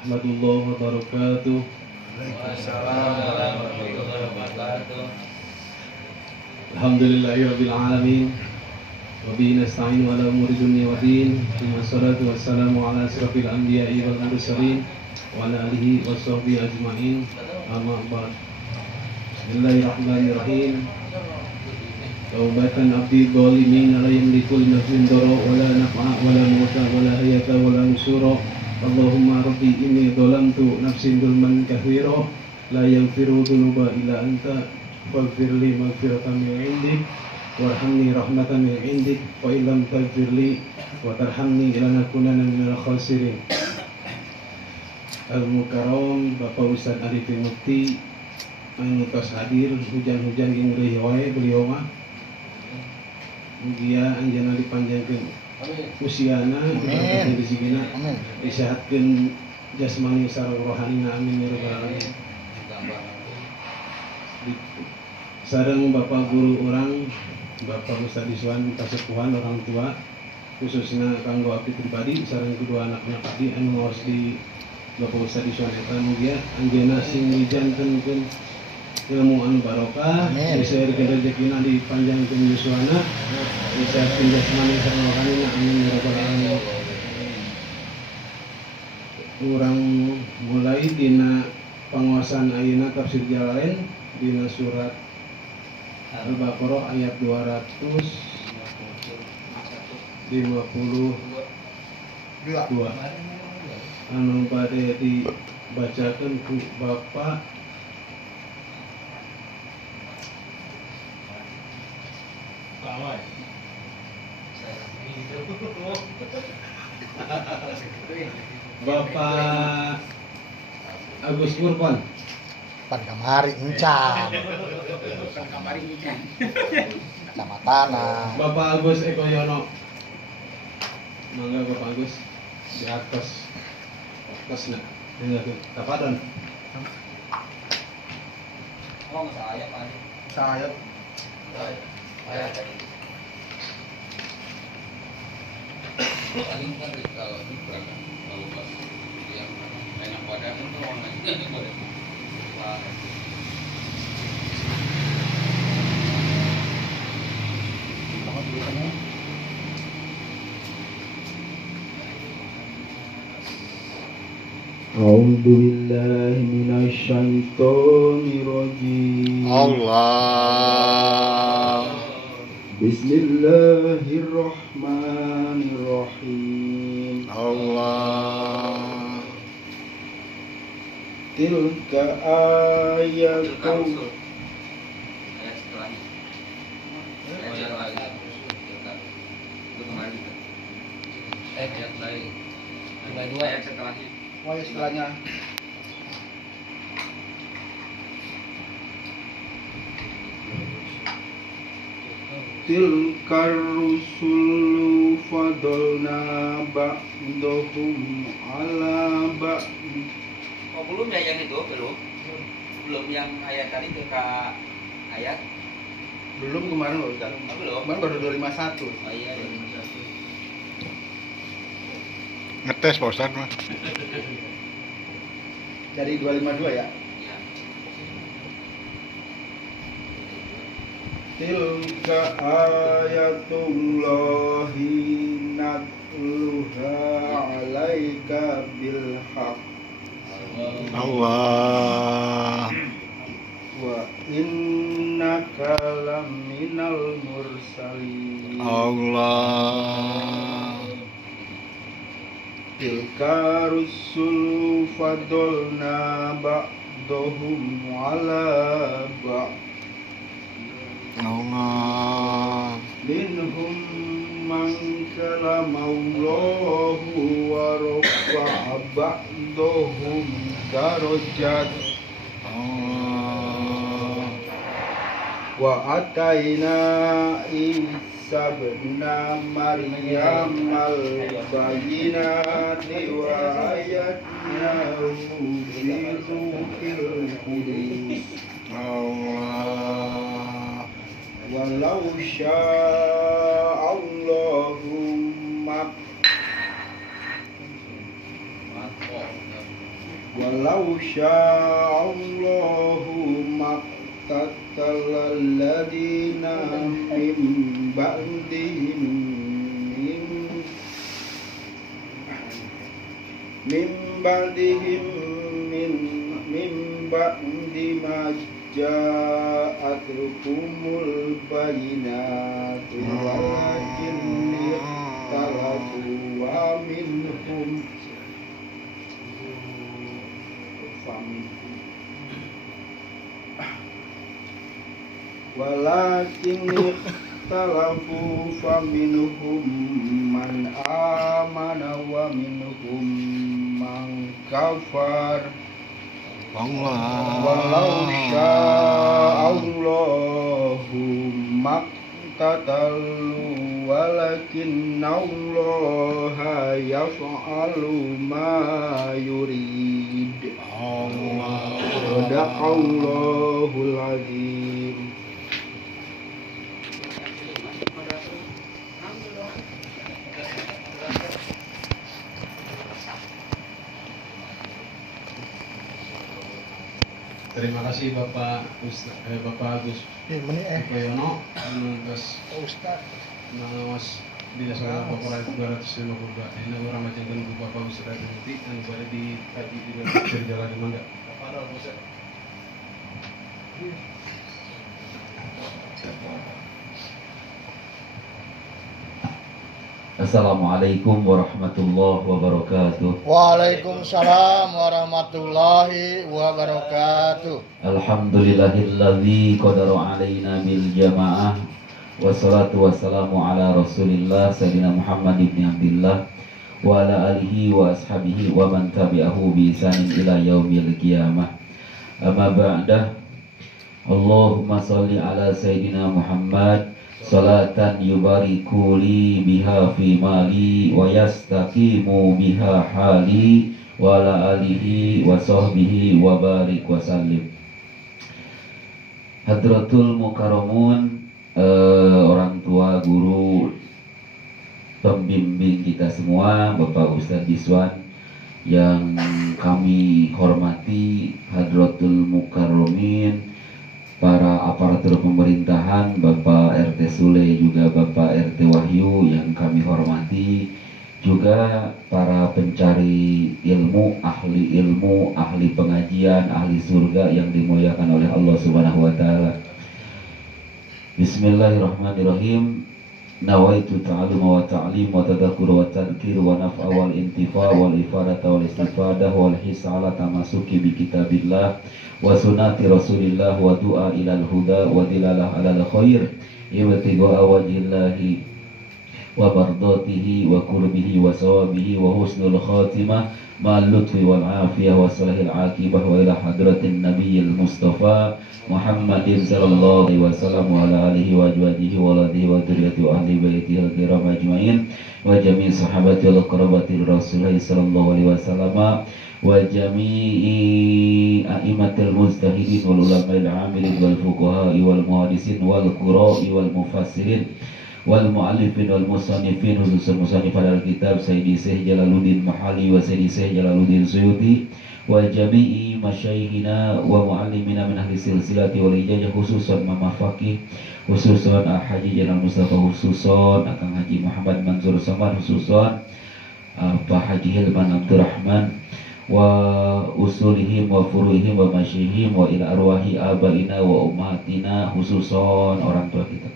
warahmatullahi wabarakatuh. Waalaikumsalam warahmatullahi wabarakatuh. Alhamdulillahirabbil alamin. Wa bihi nasta'inu ala umuri dunya wa din. Wassalatu wassalamu ala asyrafil anbiya'i wal mursalin wa ala alihi washabbihi ajmain. Amma ba'd. Bismillahirrahmanirrahim. Taubatan abdi dhalimin la yamliku li nafsin dara wa la naf'a wa la mauta wa la hayata wa la nusura. Allahumma rabbi inni dhalamtu nafsin dhulman katsira la yaghfiru dhunuba illa anta faghfir li maghfiratan min 'indik warhamni rahmatan min 'indik wa illam taghfir li wa tarhamni lanakunanna minal khasirin. Al-Mukarram Bapak Ustaz Arifin Mukti anu tos hadir hujan-hujan yang reui wae beliau mah mugia anjeunna dipanjangkeun usiana diberkahi rezekina disehatkeun jasmani sareng rohanina amin ya rabbal alamin. Sareng Bapak guru orang Bapak Ustaz Iswan kasepuhan orang tua khususnya kanggo abdi pribadi sareng kedua anak-anak abdi anu ngaos di Bapak Ustaz Iswan eta mugia anjeunna sing mijantenkeun ilmu anu barokah, diseurkeun rezekina dipanjangkeun yuswana, disehatkeun jasmani sareng rohanina amin ya rabbal alamin. Urang mulai dina panguasaan ayeuna tafsir Jalalain dina surat Al-Baqarah ayat 252 anu bade dibacakeun ku Bapak Bapak Agus Urban Pan kamari encan. Kacamatana. Bapak Agus Eko Yono. Mangga Bapak Agus di atas nak tinggal ke tapadan. Oh, saya Pak. Saya Saya tadi. Paling kan kalau di belakang kalau pas yang banyak badan itu orang lain boleh. A'udzu billahi minasy syaithanir rajim. Allah. Bismillahirrahmanirrahim. Allah. Tilka ayatun Ayat setelahnya. Oh ya setelahnya. Tilkar rusulu fadolna ba'dahum ala ba'd. Oh, belum ya yang itu, belum yang ayat tadi ke ayat. Belum kemarin loh Ustaz. Oh, belum. Kemarin baru 251. Oh iya, Ngetes Pak Ustaz mah. Jadi 252 ya. iya. Tilka ayatullahi natluha alaika bil haqq Allah. wa innaka laminal mursalin. Allah. Tilka rusulu fadolna ba'dahum ala ba'd. Allah. Minhum man kalamallahu wa rafa'a ba'dahum darajat. Allah. Wa ataina Isa ibn Maryam al-bayyinati wa ayatnahu bi ruhil qudus. Allah. Walau sya'allahu walau sya'allahu maqtatal ladina min ba'dihim min ba'di ma ja'atuhumul bayyinatu walakin ikhtalafu wa minhum walakin ikhtalafu faminhum man amana wa minhum man kafar walau sya'allahu maqtatalu walakinallaha yaf'alu ma yurid. Sadaqallahul azim. Terima kasih Bapak Agus Koyono atas pengawas Dinas Agama Korporat 252. Ini orang macam itu Bapak Agus Radinti dan boleh dikaji di berjalan di mangga. Assalamualaikum warahmatullahi wabarakatuh. Waalaikumsalam warahmatullahi wabarakatuh. Alhamdulillahilladzi qadara alaina bil jamaah. Wassalatu wassalamu ala Rasulillah Sayyidina Muhammad ibn Abdillah wa ala alihi wa ashabihi wa man tabi'ahu bi ihsanin ila yaumil qiyamah. Amma ba'dah. Allahumma shalli ala Sayyidina Muhammad salatan yubariku li biha fi mali wa yastaqimu biha hali wa ala alihi wa sahbihi wa barik wa sallim. Hadratul mukarramun, orang tua, guru, pembimbing kita semua, Bapak Ustadz Diswan yang kami hormati, Hadratul mukarramin, para aparatur pemerintahan, Bapak RT Sule, juga Bapak RT Wahyu yang kami hormati, juga para pencari ilmu, ahli pengajian, ahli surga yang dimuliakan oleh Allah Subhanahu wa taala. Bismillahirrahmanirrahim. Nawaitu ta'alluma wa ta'lim wa tadhakkur wa tadhkir wa naf'a wal intifa' wal ifadata wal istifadah wal hisa ala tamasuki bi kitabillah wa sunnati rasulillah wa du'a ilal huda wa dilalah alal khair ibtigha'a wajhillahi wa bardatihi wa qurbihi wa sawabihi wa husnul khatimah ma'al lutfi wal afiyah wa salahil aqibah wa ila hadratin nabiyil mustafa Muhammadin sallallahu alaihi wasallam wa ala alihi wa ajwadihi wa ladhi wa dhurriyyati wa ahli baitihi al-kiram ajma'in wa jami' sahabati wal qarabati Rasulullah sallallahu alaihi wasallam wa jami'i a'immatil mujtahidin wal ulama'il 'amilin wal fuqaha'i wal muhaddisin wal qurra'i wal mufassirin wal mu'allifin wal musannifin, khususan musannif al-kitab Sayyidi Syekh Jalaluddin Mahali wa Sayyidi Syekh Jalaluddin Suyuti wa jami'i masyayikhina wa mu'allimina min ahli silsilati wal ijazah, khususan Mama Faqih, khususan Haji Jalal Mustafa, khususan Akang Haji Muhammad Mansur Samad, khususan Pak Haji Hilman Abdurrahman wa usulihim wa furuhim wa masyaihim wa ila arwahi abaina wa ummatina, khususan orang tua kita.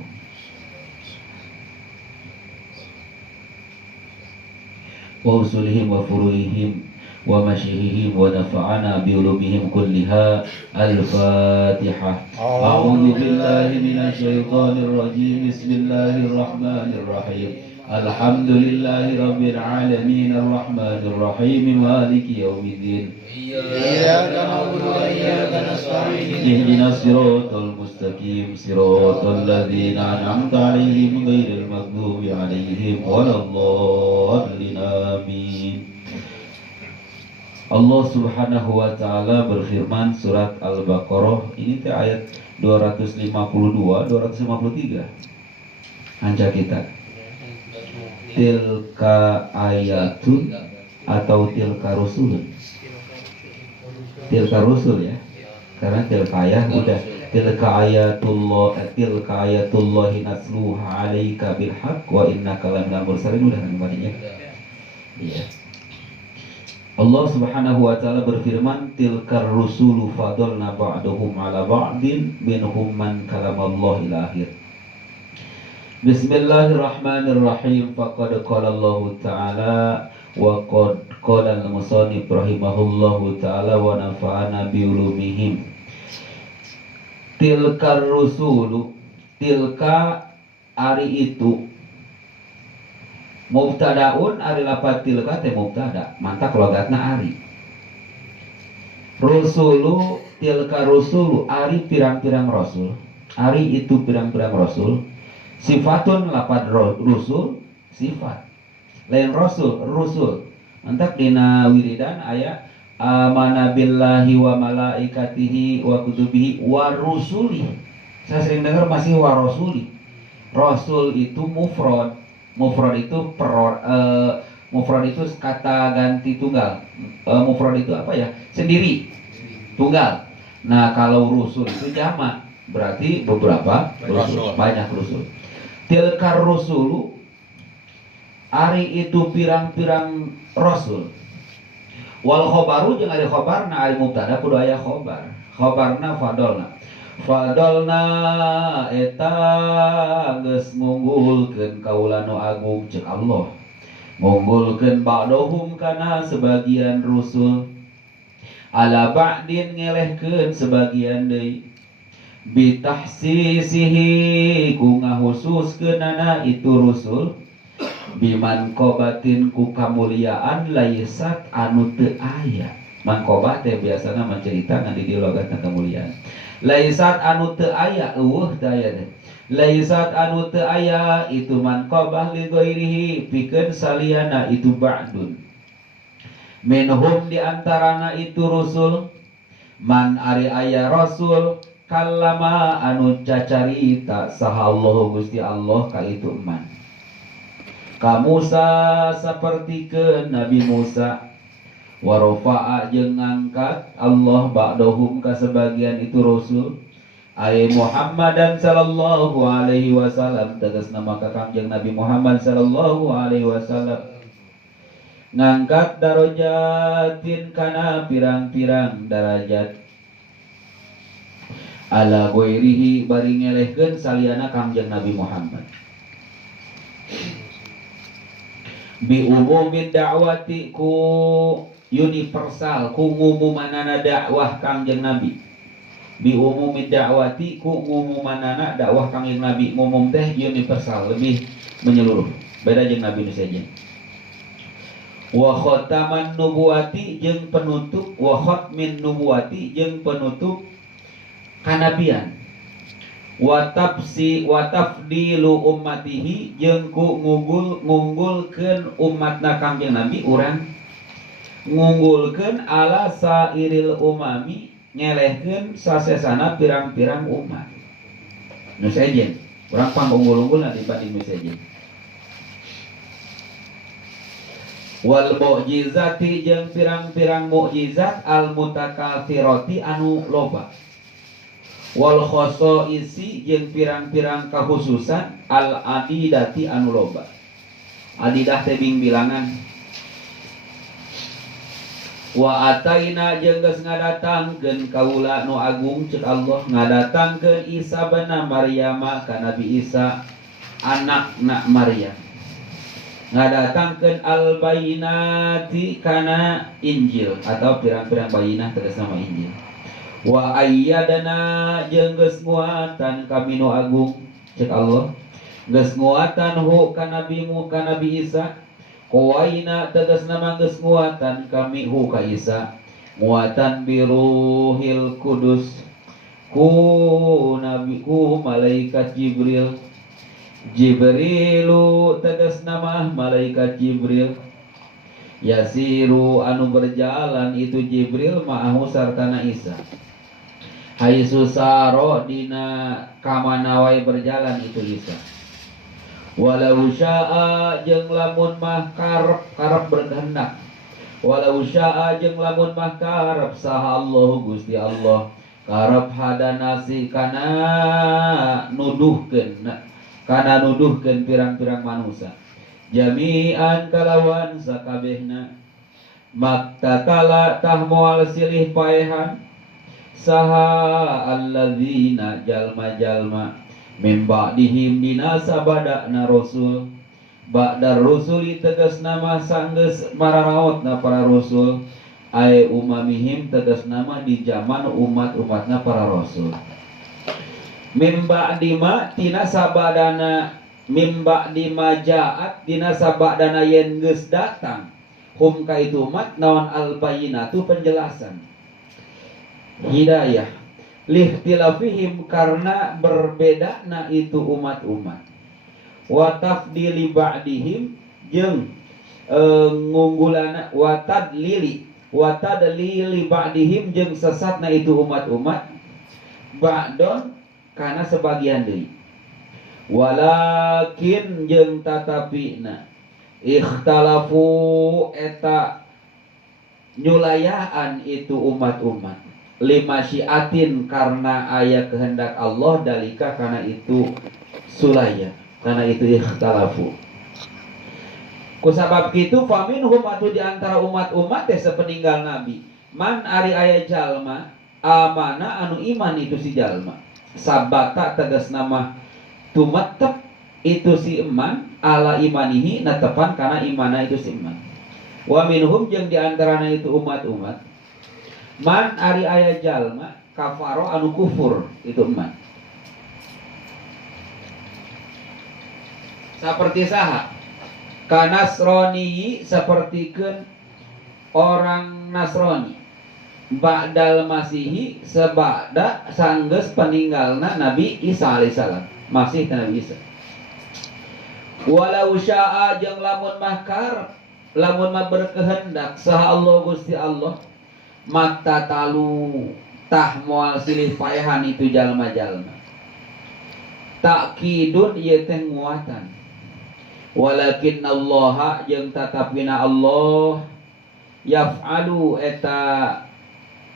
Wa usulihim wa furuhim wa masyihihim wa nafa'ana biulumihim kulliha. Al-Fatihah. A'udzu billahi minasy syaithanir rajim. Bismillahirrahmanirrahim. Alhamdulillahi rabbil alamin arrahmanir rahim maliki yaumiddin. Iyyaka na'budu wa iyyaka nasta'in. Ihdinas siratal mustaqim, siratal ladzina an'amta 'alaihim ghairil maghdubi 'alaihim waladdallin. Amin. Allah Subhanahu wa taala berfirman surat Al-Baqarah ini teh ayat 252 253. Anca kita. Tilka ayatun atau tilka rusulun. tilka rusul ya. Karena tilka ayat udah tilka ayatullahi nasluha 'alaika bil haqq wa innaka laminal mursalin udah kan kemarin ya. Iya. Allah Subhanahu wa taala berfirman tilkar rusulu fadalna ba'dahum 'ala ba'din minhum man kalamallahu ila akhir. Bismillahirrahmanirrahim. Faqad qala Allah taala wa qad qala al-musannif rahimahullahu taala wa nafa'ana bi ulumihim. Tilkar rusulu, tilka ari itu mubtadaun ari lapat tilka teh mubtada mantap logatna ari. Rusulu tilka rusulu ari pirang-pirang rasul, ari itu pirang-pirang rasul. Sifatun lapat rusul sifat lain rasul rusul mantap dina wiridan aya amana billahi wa malaikatihi wa kutubihi wa rusuli. Saya sering dengar masih wa rasuli. Rasul itu mufrad. Mufrad itu mufrad itu kata ganti tunggal. Mufrad itu apa ya? Sendiri. Tunggal. Nah, kalau rusul itu jamak, berarti beberapa rusul, banyak rusul. Tilkar rusulu ari itu pirang-pirang rasul. Wal khobaru jeung ari khobarna ari mubtada kudu aya khobar. Khobarna fadolna. Fadolna eta geus ngunggulkeun kaula nu agung ceuk Allah. Ngunggulkeun ba'dahum kana sebagian rusul. Ala ba'din ngelehkeun sebagian deui. Bitahsisihi ku ngahususkeunana itu rusul. Biman kobatin ku kamuliaan laisat anu teu aya. Mangkobat teh biasana mencerita ngan di logatna kemuliaan. Laisat anu teu aya eueuh teh aya teh. Laisat anu teu aya itu manqabah li ghairihi pikeun saliyana itu ba'dun. Minhum di antarana itu rusul man ari aya rasul kallama anu cacarita saha Allah Gusti Allah ka itu man. Ka Musa saperti ke Nabi Musa wa rafa'a jeung ngangkat Allah ba'dahum ka sebagian itu rasul ay Muhammadan sallallahu alaihi wasallam tegasna maka Kangjeng Nabi Muhammad sallallahu alaihi wasallam ngangkat darajatin kana pirang-pirang darajat ala ghairihi bari ngelehkeun saliyana Kangjeng Nabi Muhammad bi umumid da'wati ku universal ku ngumumanana dakwah Kangjeng Nabi bi umumid da'wati ku ngumumanana dakwah Kangjeng Nabi umum teh universal lebih menyeluruh beda jeung Nabi nu sejen wa khataman nubuwati jeung penutup wa khatmin nubuwati jeung penutup kanabian wa tafdilu ummatihi jeung ku ngunggulkeun umatna Kangjeng Nabi urang ngunggulkeun ala sairil umami ngelehkeun sasesana pirang-pirang umat nu sejen urang pangunggul-unggulna dibanding nu sejen wal mu'jizati jeung pirang-pirang mukjizat al mutakatsirati anu loba wal khosoisi jeung pirang-pirang kakhususan al adidati anu loba. Adidah teh bilangan. Wa ataina jeung geus ngadatangkeun kaula nu agung ceuk Allah ngadatangkeun Isa bin Maryam ka Nabi Isa anakna Maryam. Ngadatangkeun al bayinati kana Injil atau pirang-pirang bayinah tegas nama Injil. Wa ayyadana jeung geus nguatan kami nu agung ceuk Allah geus nguatan hu ka Nabi Isa qawaina tegasna mah geus nguatan kami hu ka Isa nguatan biruhil kudus ku nabi ku malaikat Jibrilu tegasna mah malaikat Jibril yasiru anu berjalan itu Jibril ma'ahu sartana Isa hai susaro dina kamana wae berjalan itu Isa walau syaa jeung lamun mah karep berkehendak Walau syaa jeung lamun mah karep saha Allah Gusti Allah karep hadanasi kana nuduhkeun pirang-pirang manusia jami'an kalawan sakabehna maktatala tah moal silih paehan saha alladzina jalma-jalma min ba'dihim dina sabadana rasul ba'dar rusuli tegas nama sanggeus mararaotna para rasul ai umamihim tegas nama di zaman umat-umatna para rasul min ba'dima tina sabadana min ba'dima ja'at tina sabadana yen geus datang hum ka itu umat naon al bayinatu penjelasan hidayah lihtilafihim karena berbedana itu umat-umat wa tafdili ba'dihim jeung ngunggulana wa tadlili ba'dihim jeung sesatna itu umat-umat ba'don kana sebagian deui walakin jeung tatapina ikhtalafu eta nyulayaan itu umat-umat lima syiatin karena aya kehendak Allah dalika karena itu sulaya karena itu ikhtalafu kusabab kitu faminhum atu di antara umat-umat teh sapeninggal nabi man ari aya jalma amana anu iman itu si jalma sabata tegas nama tumattep itu si iman ala imanihi natepan karena imana itu si iman wa minhum jeung di antarana itu umat-umat man ari aya jalma kafaro anu kufur itu iman seperti saha kanasroni sepertikeun orang Nasrani ba'dal masihi sebada sanggeus peninggalna Nabi Isa alaihissalam masih Nabi Isa walau syaa jeung lamun mah berkehendak saha Allah Gusti Allah mata talu tah moal silih paehan itu jalma-jalma takkidun ieu teh nguatan walakin Allah jeung tatapina Allah yaf'alu eta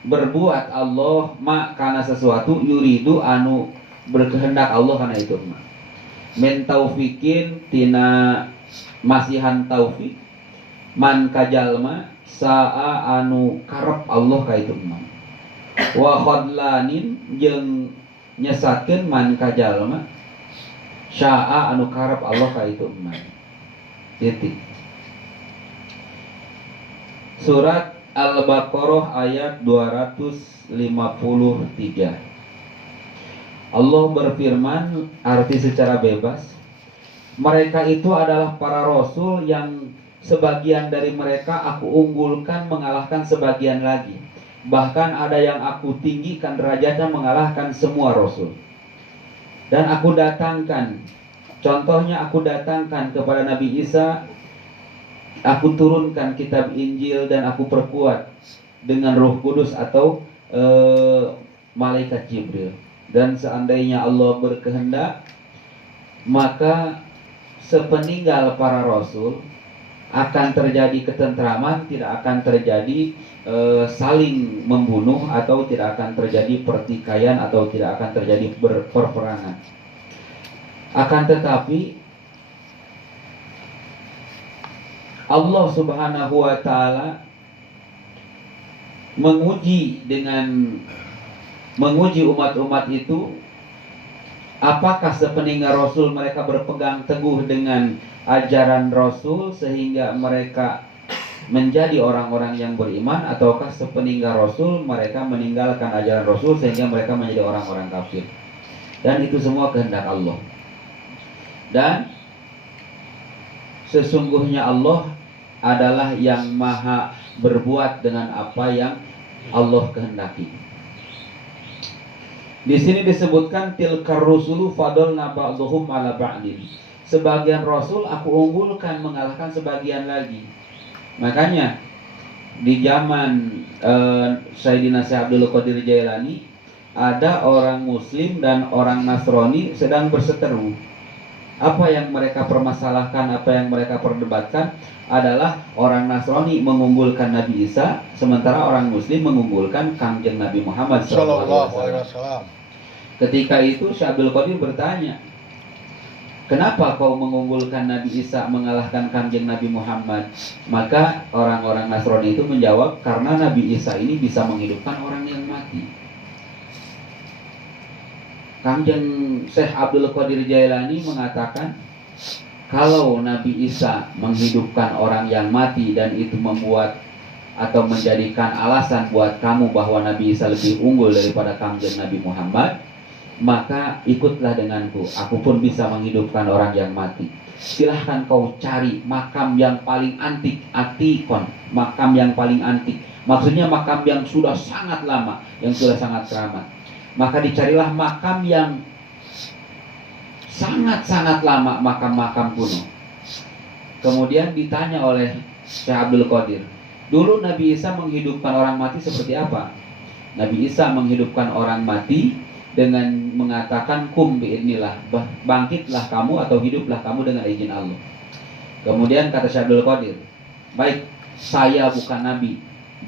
berbuat Allah ma kana sesuatu yuridu anu berkehendak Allah kana itu mah min taufikin tina masihan taufik man kajalma saa anu karep Allah ka itu mah wa khadlanin jeung nyesatkeun man kajalma syaa anu karep Allah ka itu mah titik surat Al-Baqarah ayat 253 Allah berfirman arti secara bebas mereka itu adalah para rasul yang sebagian dari mereka aku unggulkan mengalahkan sebagian lagi bahkan ada yang aku tinggikan derajatnya mengalahkan semua rasul dan aku datangkan contohnya aku datangkan kepada Nabi Isa aku turunkan kitab Injil dan aku perkuat dengan Roh Kudus atau malaikat Jibril dan seandainya Allah berkehendak maka sepeninggal para rasul akan terjadi ketentraman tidak akan terjadi saling membunuh atau tidak akan terjadi pertikaian atau tidak akan terjadi perperangan akan tetapi Allah Subhanahu wa taala menguji umat-umat itu apakah sepeninggal Rasul mereka berpegang teguh dengan ajaran Rasul sehingga mereka menjadi orang-orang yang beriman ataukah sepeninggal Rasul mereka meninggalkan ajaran Rasul sehingga mereka menjadi orang-orang kafir dan itu semua kehendak Allah dan sesungguhnya Allah adalah yang maha berbuat dengan apa yang Allah kehendaki. Di sini disebutkan tilkar rusulu fadolna ba'dhum ala ba'din. Sebagian rasul aku unggulkan mengalahkan sebagian lagi. Makanya di zaman Sayyidina Syekh Abdul Qadir Jailani ada orang Muslim dan orang Nasrani sedang berseteru. Apa yang mereka permasalahkan, apa yang mereka perdebatkan adalah orang Nasrani mengunggulkan Nabi Isa, sementara orang Muslim mengunggulkan Kangjeng Nabi Muhammad Sallallahu SAW. alaihi wasallam. Ketika itu Syekh Abdul Qadir bertanya, kenapa kau mengunggulkan Nabi Isa mengalahkan Kangjeng Nabi Muhammad? Maka orang-orang Nasrani itu menjawab, karena Nabi Isa ini bisa menghidupkan orang yang mati. Kangjeng Syekh Abdul Qadir Jailani mengatakan, kalau Nabi Isa menghidupkan orang yang mati dan itu membuat atau menjadikan alasan buat kamu bahwa Nabi Isa lebih unggul daripada Kangjeng Nabi Muhammad, maka ikutlah denganku, aku pun bisa menghidupkan orang yang mati. Silahkan kau cari makam yang paling antik, atikon, makam yang paling antik. Maksudnya makam yang sudah sangat lama, yang sudah sangat keramat. Maka dicarilah makam yang sangat-sangat lama, makam-makam kuno. Kemudian ditanya oleh Syekh Abdul Qadir, dulu Nabi Isa menghidupkan orang mati seperti apa? Nabi Isa menghidupkan orang mati dengan mengatakan kum biidnillah, bangkitlah kamu atau hiduplah kamu dengan izin Allah. Kemudian kata Syekh Abdul Qadir, baik, saya bukan nabi,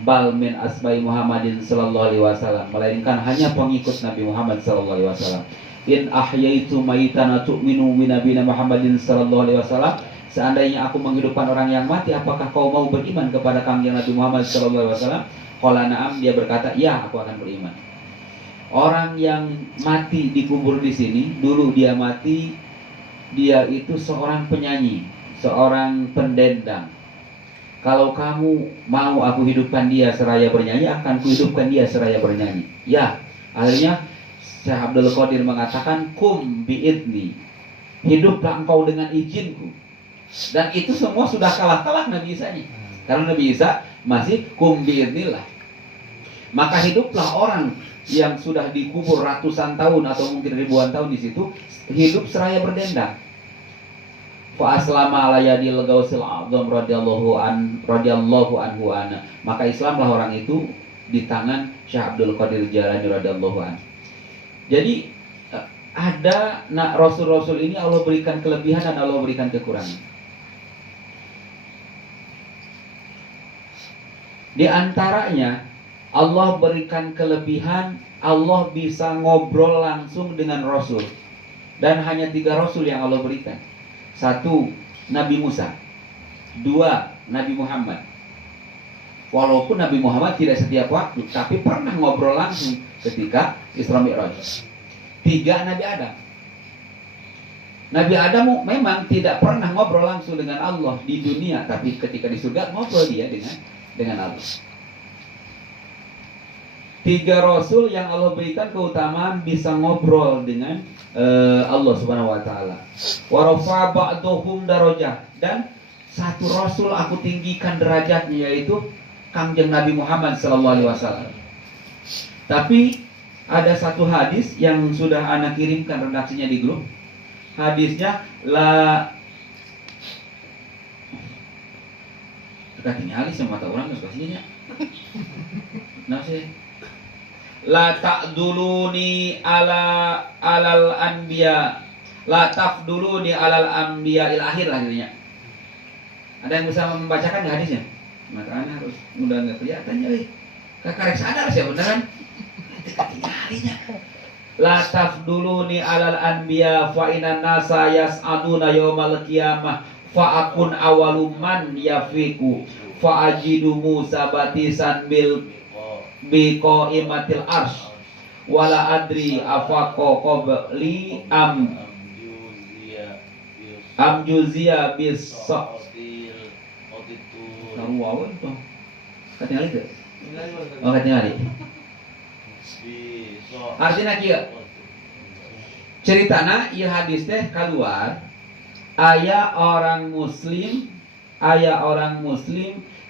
bal min asbai Muhammadin sallallahu alaihi wasallam, melainkan hanya pengikut Nabi Muhammad sallallahu alaihi wasallam. In ahyaitu maitana tu'minu bi nabiyina Muhammadin sallallahu alaihi wasallam, seandainya aku menghidupkan orang yang mati, apakah kau mau beriman kepada Kangjeng Nabi Muhammad sallallahu alaihi wasallam? Qala na'am, dia berkata, ya, aku akan beriman. Orang yang mati dikubur di sini, dulu dia mati, dia itu seorang penyanyi, seorang pendendang. Kalau kamu mau aku hidupkan dia seraya bernyanyi, akan kuhidupkan dia seraya bernyanyi. Ya, akhirnya Syekh Abdul Qadir mengatakan kum biidni, hiduplah engkau dengan izinku. Dan itu semua sudah kalah telak Nabi Isa-nya. Karena Nabi Isa masih kum biidnillah. Maka hiduplah orang yang sudah dikubur ratusan tahun atau mungkin ribuan tahun di situ, hidup seraya berdendang. Fa aslama ala yadil gausil a'zam radhiyallahu anhu ana. Maka Islamlah orang itu di tangan Syekh Abdul Qadir Jailani radhiyallahu anhu. Jadi ada rasul-rasul ini Allah berikan kelebihan dan Allah berikan kekurangan. Di antaranya Allah berikan kelebihan, Allah bisa ngobrol langsung dengan Rasul. Dan hanya 3 Rasul yang Allah berikan. 1, Nabi Musa. 2, Nabi Muhammad. Walaupun Nabi Muhammad tidak setiap waktu, tapi pernah ngobrol langsung ketika Isra Mi'raj. 3, Nabi Adam. Nabi Adam memang tidak pernah ngobrol langsung dengan Allah di dunia, tapi ketika di surga ngobrol dia dengan Allah. 3 Rasul yang Allah berikan keutamaan bisa ngobrol dengan Allah Subhanahu wa taala. Wa rafa ba'dhum darajah, dan 1 Rasul aku tinggikan derajatnya, yaitu Kangjeng Nabi Muhammad sallallahu alaihi wasallam. Tapi ada 1 hadis yang sudah ana kirimkan redaksinya di grup. Hadisnya tinggali sama mata orang geus kasihnya. Nah sih la ta'duluni alal anbiya, la tafduluni alal anbiya il akhir lah jadinya. Ada yang bisa membacakan nggak hadisnya? Makanya harus udah nggak kelihatan ya, karek sadar sih beneran. Tinggalnya la tafduluni alal anbiya fa inan nasa yas'aduna yaumal qiyamah fa akun awalu man yafiku fa ajidu Musa batisan bil biko imatil arsh wala adri afako qabli am juzia bis kamu wawan tuh katanya itu katanya artinya kieu ceritana ieu hadis teh keluar aya orang muslim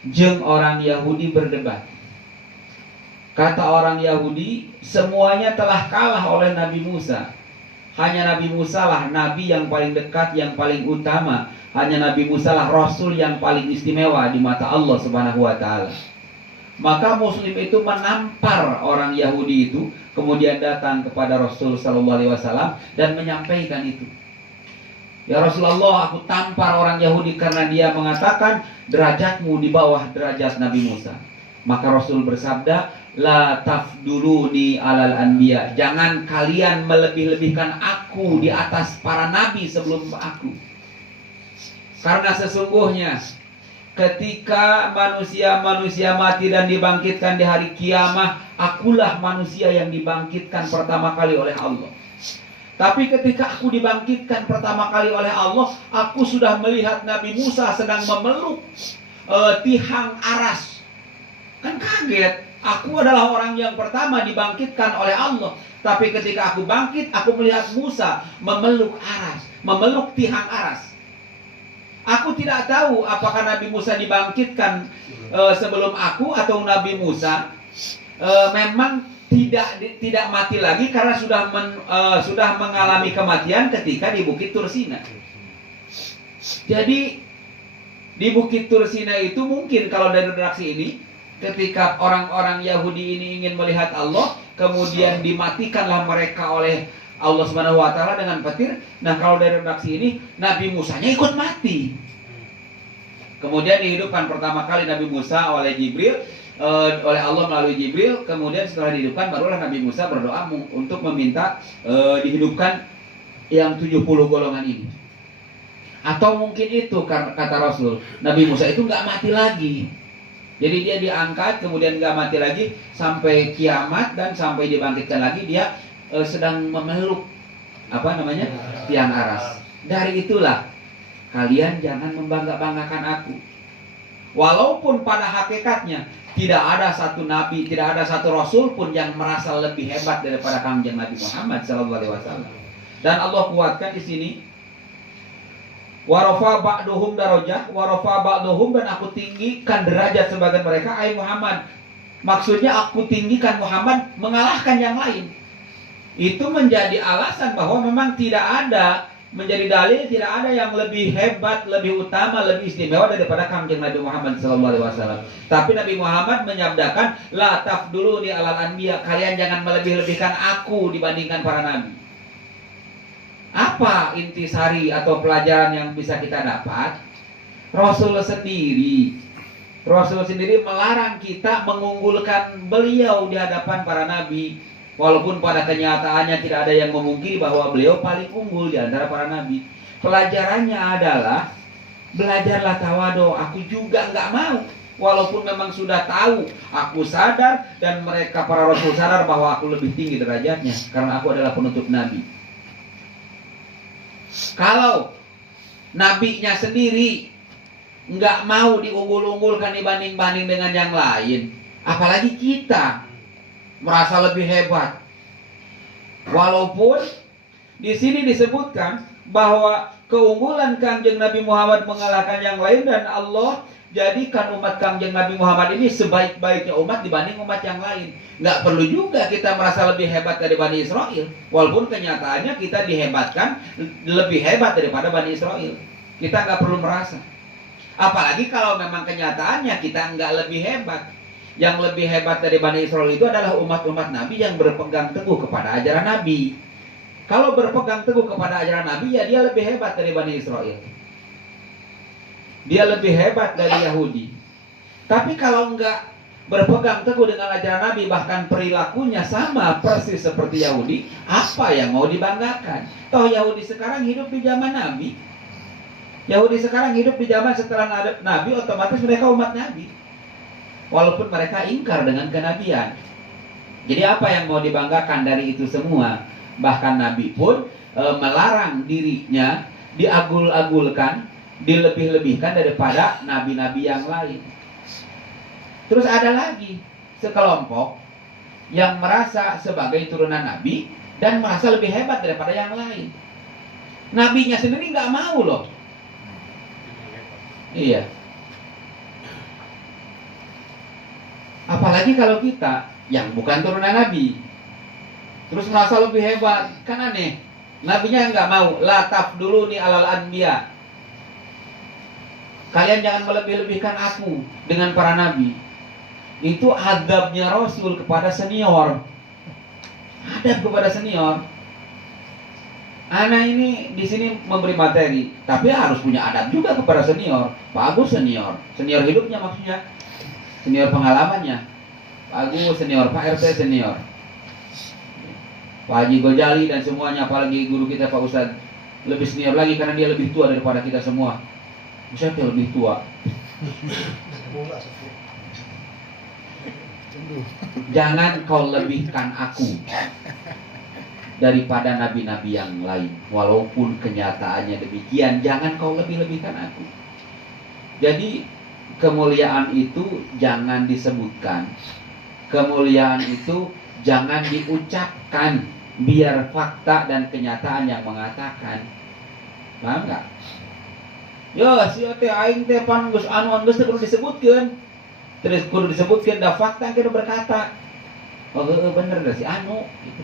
jeung orang Yahudi berdebat. Kata orang Yahudi, semuanya telah kalah oleh Nabi Musa. Hanya Nabi Musa lah Nabi yang paling dekat, yang paling utama. Hanya Nabi Musa lah Rasul yang paling istimewa di mata Allah Subhanahu wa ta'ala. Maka Muslim itu menampar orang Yahudi itu, kemudian datang kepada Rasul Sallallahu Alaihi Wasallam dan menyampaikan itu. Ya Rasulullah, aku tampar orang Yahudi karena dia mengatakan derajatmu di bawah derajat Nabi Musa. Maka Rasul bersabda, la tafduluni alal anbiya. Jangan kalian melebih-lebihkan aku di atas para nabi sebelum aku. Karena sesungguhnya ketika manusia-manusia mati dan dibangkitkan di hari kiamah, akulah manusia yang dibangkitkan pertama kali oleh Allah. Tapi ketika aku dibangkitkan pertama kali oleh Allah, aku sudah melihat Nabi Musa sedang memeluk tihang aras. Kan kaget, aku adalah orang yang pertama dibangkitkan oleh Allah. Tapi ketika aku bangkit, aku melihat Musa memeluk aras, memeluk tihang aras. Aku tidak tahu apakah Nabi Musa dibangkitkan sebelum aku atau Nabi Musa memang tidak mati lagi karena sudah mengalami kematian ketika di Bukit Tursina. Jadi di Bukit Tursina itu mungkin kalau dari redaksi ini, ketika orang-orang Yahudi ini ingin melihat Allah, kemudian dimatikanlah mereka oleh Allah Subhanahu wa taala dengan petir. Nah, kalau dari redaksi ini Nabi Musanya ikut mati. Kemudian dihidupkan pertama kali Nabi Musa oleh Jibril, oleh Allah melalui Jibril. Kemudian setelah dihidupkan barulah Nabi Musa berdoa untuk meminta dihidupkan yang 70 golongan ini. Atau mungkin itu kata Rasul, Nabi Musa itu nggak mati lagi. Jadi dia diangkat kemudian nggak mati lagi sampai kiamat, dan sampai dibangkitkan lagi dia sedang memeluk tiang aras. Dari itulah kalian jangan membangga-banggakan aku. Walaupun pada hakikatnya tidak ada satu nabi, tidak ada satu rasul pun yang merasa lebih hebat daripada Kangjeng Nabi Muhammad SAW. Dan Allah kuatkan di sini, warafa ba'duhum darajah, warafa ba'duhum, dan aku tinggikan derajat sebagian mereka, ai Muhammad. Maksudnya aku tinggikan Muhammad mengalahkan yang lain. Itu menjadi alasan bahwa memang tidak ada, menjadi dalil tidak ada yang lebih hebat, lebih utama, lebih istimewa daripada Kangjeng Nabi Muhammad SAW. Tapi Nabi Muhammad menyabdakan, la tafduluni alal anbiya, kalian jangan melebih-lebihkan aku dibandingkan para nabi. Apa intisari atau pelajaran yang bisa kita dapat? Rasul sendiri melarang kita mengunggulkan beliau di hadapan para nabi. Walaupun pada kenyataannya tidak ada yang memungkiri bahwa beliau paling unggul di antara para nabi. Pelajarannya adalah, belajarlah tawadu. Aku juga nggak mau. Walaupun memang sudah tahu, aku sadar, dan mereka para rasul sadar bahwa aku lebih tinggi derajatnya, karena aku adalah penutup nabi. Kalau nabinya sendiri nggak mau diunggul-unggulkan dibanding-banding dengan yang lain, apalagi kita merasa lebih hebat. Walaupun di sini disebutkan bahwa keunggulan Kangjeng Nabi Muhammad mengalahkan yang lain, dan Allah jadikan umat Kangjeng Nabi Muhammad ini sebaik-baiknya umat dibanding umat yang lain. Nggak perlu juga kita merasa lebih hebat dari Bani Israel, walaupun kenyataannya kita dihebatkan lebih hebat daripada Bani Israel. Kita nggak perlu merasa. Apalagi kalau memang kenyataannya kita nggak lebih hebat. Yang lebih hebat dari Bani Israel itu adalah umat-umat Nabi yang berpegang teguh kepada ajaran Nabi. Kalau berpegang teguh kepada ajaran Nabi, ya dia lebih hebat dari Bani Israel. Dia lebih hebat dari Yahudi. Tapi kalau enggak berpegang teguh dengan ajaran Nabi, bahkan perilakunya sama persis seperti Yahudi, apa yang mau dibanggakan? Toh Yahudi sekarang hidup di zaman Nabi. Yahudi sekarang hidup di zaman setelah Nabi, otomatis mereka umat Nabi. Walaupun mereka ingkar dengan kenabian. Jadi apa yang mau dibanggakan dari itu semua? Bahkan Nabi pun melarang dirinya diagul-agulkan, dilebih-lebihkan daripada nabi-nabi yang lain. Terus ada lagi sekelompok yang merasa sebagai turunan Nabi dan merasa lebih hebat daripada yang lain. Nabinya sendiri nggak mau loh. Iya. Apalagi kalau kita yang bukan turunan Nabi terus merasa lebih hebat, kan aneh. Nabinya nggak mau, la tafduluni alal anbiya, kalian jangan melebih-lebihkan aku dengan para nabi. Itu adabnya Rasul kepada senior. Adab kepada senior. Anak ini di sini memberi materi, tapi harus punya adab juga kepada senior. Pak Agus senior, senior hidupnya maksudnya, senior pengalamannya. Pak Agus senior, Pak RT senior, Pak Haji Gojali dan semuanya, apalagi guru kita Pak Ustadz lebih senior lagi karena dia lebih tua daripada kita semua. Ustadz lebih tua. Jangan kau lebihkan aku daripada nabi-nabi yang lain, walaupun kenyataannya demikian. Jangan kau lebih-lebihkan aku. Jadi kemuliaan itu jangan disebutkan, kemuliaan itu jangan diucapkan, biar fakta dan kenyataan yang mengatakan. Paham nggak? Yo, si teh aing teh pan geus anu geus teh kudu disebutkeun. Terus kudu disebutkeun da fakta kudu berkata. Oh, bener dah si anu gitu.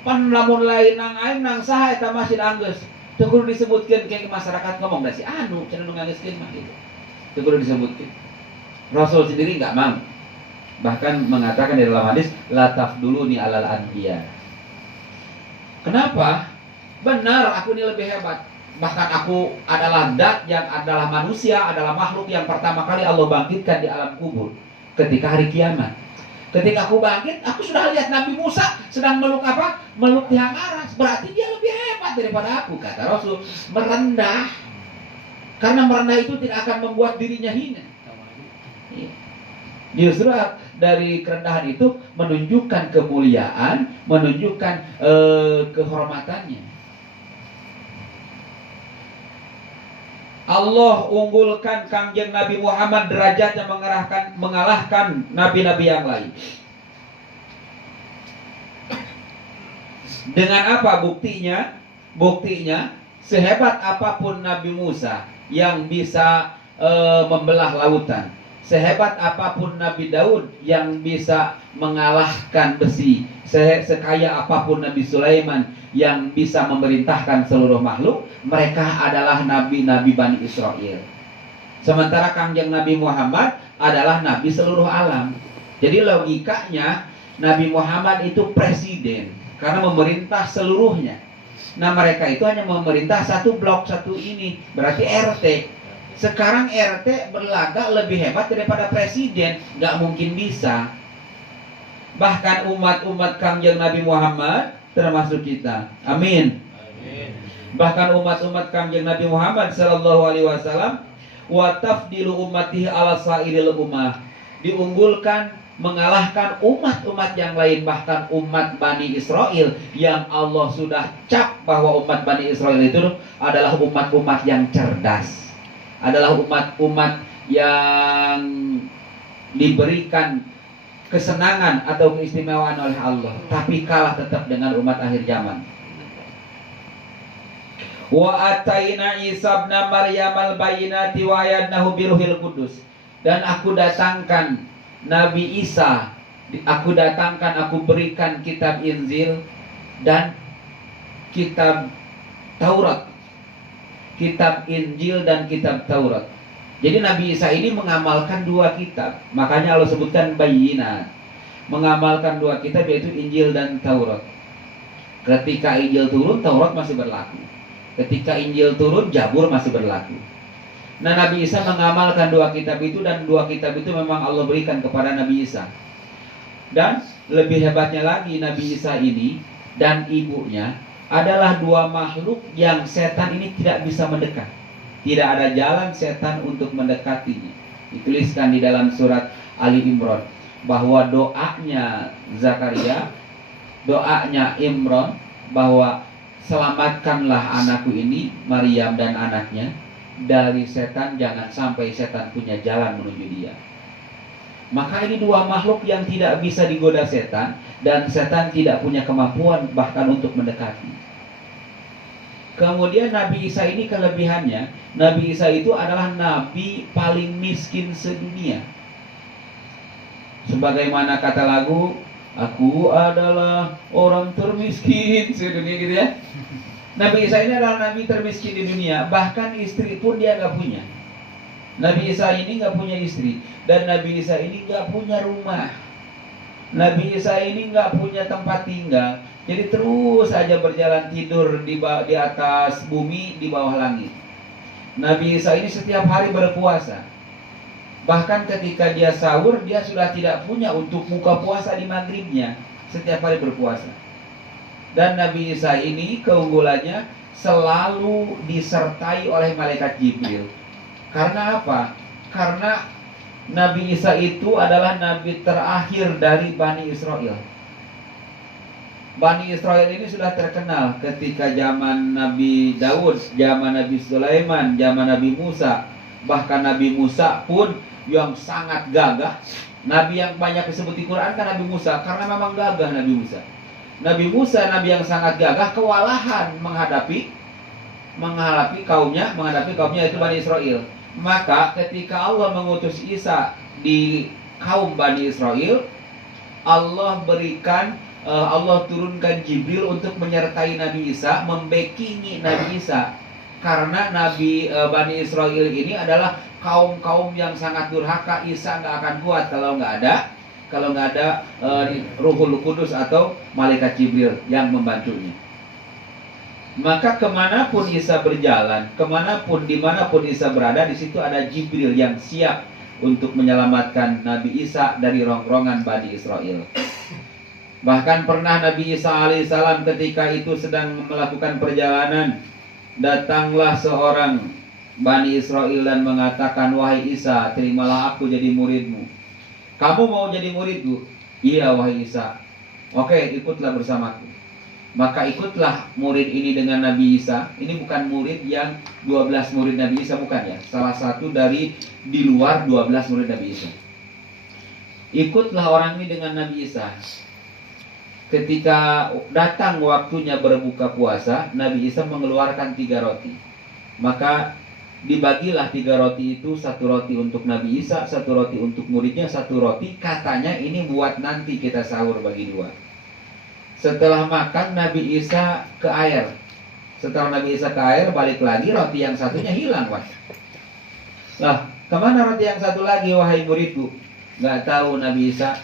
Pan lamun lain nang aing nang saha eta mah si anggeus. Teu kudu disebutkeun ke masyarakat ngomong da si anu cenah nu nganggeuskeun mah gitu. Teu kudu disebutkeun. Rasul sendiri enggak mau. Bahkan mengatakan di dalam hadis la tafduluni alal anbiya. Kenapa? Benar aku ini lebih hebat. Bahkan aku adalah dat yang adalah manusia, adalah makhluk yang pertama kali Allah bangkitkan di alam kubur ketika hari kiamat. Ketika aku bangkit, aku sudah lihat Nabi Musa sedang meluk apa? Meluk tiang aras. Berarti dia lebih hebat daripada aku, kata Rasul. Merendah. Karena merendah itu tidak akan membuat dirinya hina. Justru dari kerendahan itu menunjukkan kemuliaan, menunjukkan kehormatannya. Allah unggulkan Kangjeng Nabi Muhammad derajatnya mengalahkan nabi-nabi yang lain. Dengan apa buktinya? Buktinya sehebat apapun Nabi Musa yang bisa membelah lautan, sehebat apapun Nabi Daud yang bisa mengalahkan besi, sekaya apapun Nabi Sulaiman yang bisa memerintahkan seluruh makhluk, mereka adalah nabi-nabi Bani Israel. Sementara Kangjeng Nabi Muhammad adalah nabi seluruh alam. Jadi logikanya Nabi Muhammad itu presiden karena memerintah seluruhnya. Nah mereka itu hanya memerintah satu blok, satu ini, berarti RT. Sekarang RT berlagak lebih hebat daripada presiden, nggak mungkin bisa. Bahkan umat-umat Kangjeng Nabi Muhammad termasuk kita. Amin. Amin. Bahkan umat-umat Kangjeng Nabi Muhammad sallallahu alaihi wasallam wa tafdilu ummatihi ala sairil ummah, diunggulkan mengalahkan umat-umat yang lain, bahkan umat Bani Israel yang Allah sudah cap bahwa umat Bani Israel itu adalah umat-umat yang cerdas, adalah umat-umat yang diberikan kesenangan atau keistimewaan oleh Allah, tapi kalah tetap dengan umat akhir zaman. Wa ataina Isa ibn Maryam al-bayyinati wa ayyadnahu biruhil qudus. Dan aku datangkan Nabi Isa, aku berikan kitab Injil dan kitab Taurat. Kitab Injil dan kitab Taurat. Jadi Nabi Isa ini mengamalkan dua kitab. Makanya Allah sebutkan bayyinat. Mengamalkan dua kitab yaitu Injil dan Taurat. Ketika Injil turun, Taurat masih berlaku. Ketika Injil turun, Zabur masih berlaku. Nah Nabi Isa mengamalkan dua kitab itu, dan dua kitab itu memang Allah berikan kepada Nabi Isa. Dan lebih hebatnya lagi, Nabi Isa ini dan ibunya adalah dua makhluk yang setan ini tidak bisa mendekat. Tidak ada jalan setan untuk mendekatinya. Dituliskan di dalam surat Ali Imran bahwa doanya Zakaria, doanya Imran, bahwa selamatkanlah anakku ini, Maryam dan anaknya, dari setan, jangan sampai setan punya jalan menuju dia. Maka ini dua makhluk yang tidak bisa digoda setan, dan setan tidak punya kemampuan bahkan untuk mendekati. Kemudian Nabi Isa ini kelebihannya, Nabi Isa itu adalah nabi paling miskin sedunia. Sebagaimana kata lagu, aku adalah orang termiskin sedunia, gitu ya. Nabi Isa ini adalah nabi termiskin di dunia. Bahkan istri pun dia gak punya. Nabi Isa ini gak punya istri. Dan Nabi Isa ini gak punya rumah. Nabi Isa ini nggak punya tempat tinggal, jadi terus saja berjalan tidur di atas bumi, di bawah langit. Nabi Isa ini setiap hari berpuasa. Bahkan ketika dia sahur, dia sudah tidak punya untuk buka puasa di maghribnya. Setiap hari berpuasa. Dan Nabi Isa ini keunggulannya selalu disertai oleh malaikat Jibril. Karena apa? Karena Nabi Isa itu adalah nabi terakhir dari Bani Israel. Bani Israel ini sudah terkenal ketika zaman Nabi Daud, zaman Nabi Sulaiman, zaman Nabi Musa. Bahkan Nabi Musa pun yang sangat gagah. Nabi yang banyak disebut di Quran kan Nabi Musa, karena memang gagah Nabi Musa. Nabi Musa, nabi yang sangat gagah, kewalahan menghadapi kaumnya itu Bani Israel. Maka ketika Allah mengutus Isa di kaum Bani Israel, Allah turunkan Jibril untuk menyertai Nabi Isa, membackingi Nabi Isa. Karena Bani Israel ini adalah kaum yang sangat durhaka. Isa nggak akan kuat kalau nggak ada Ruhul Kudus atau malaikat Jibril yang membantunya. Maka kemanapun Isa berjalan, dimanapun Isa berada, di situ ada Jibril yang siap untuk menyelamatkan Nabi Isa dari rongrongan Bani Israel. Bahkan pernah Nabi Isa alaihissalam ketika itu sedang melakukan perjalanan, datanglah seorang Bani Israel dan mengatakan, "Wahai Isa, terimalah aku jadi muridmu." "Kamu mau jadi muridku?" "Iya wahai Isa." "Oke, ikutlah bersamaku." Maka ikutlah murid ini dengan Nabi Isa. Ini bukan murid yang 12 murid Nabi Isa, bukan ya. Salah satu dari di luar 12 murid Nabi Isa. Ikutlah orang ini dengan Nabi Isa. Ketika datang waktunya berbuka puasa, Nabi Isa mengeluarkan 3 roti. Maka dibagilah 3 roti itu, 1 roti untuk Nabi Isa, 1 roti untuk muridnya, 1 roti katanya ini buat nanti kita sahur bagi 2. Setelah makan Nabi Isa ke air. Setelah Nabi Isa ke air, balik lagi, roti yang satunya hilang, Pak. Lah, kemana roti yang satu lagi wahai muridku? Nggak tahu Nabi Isa.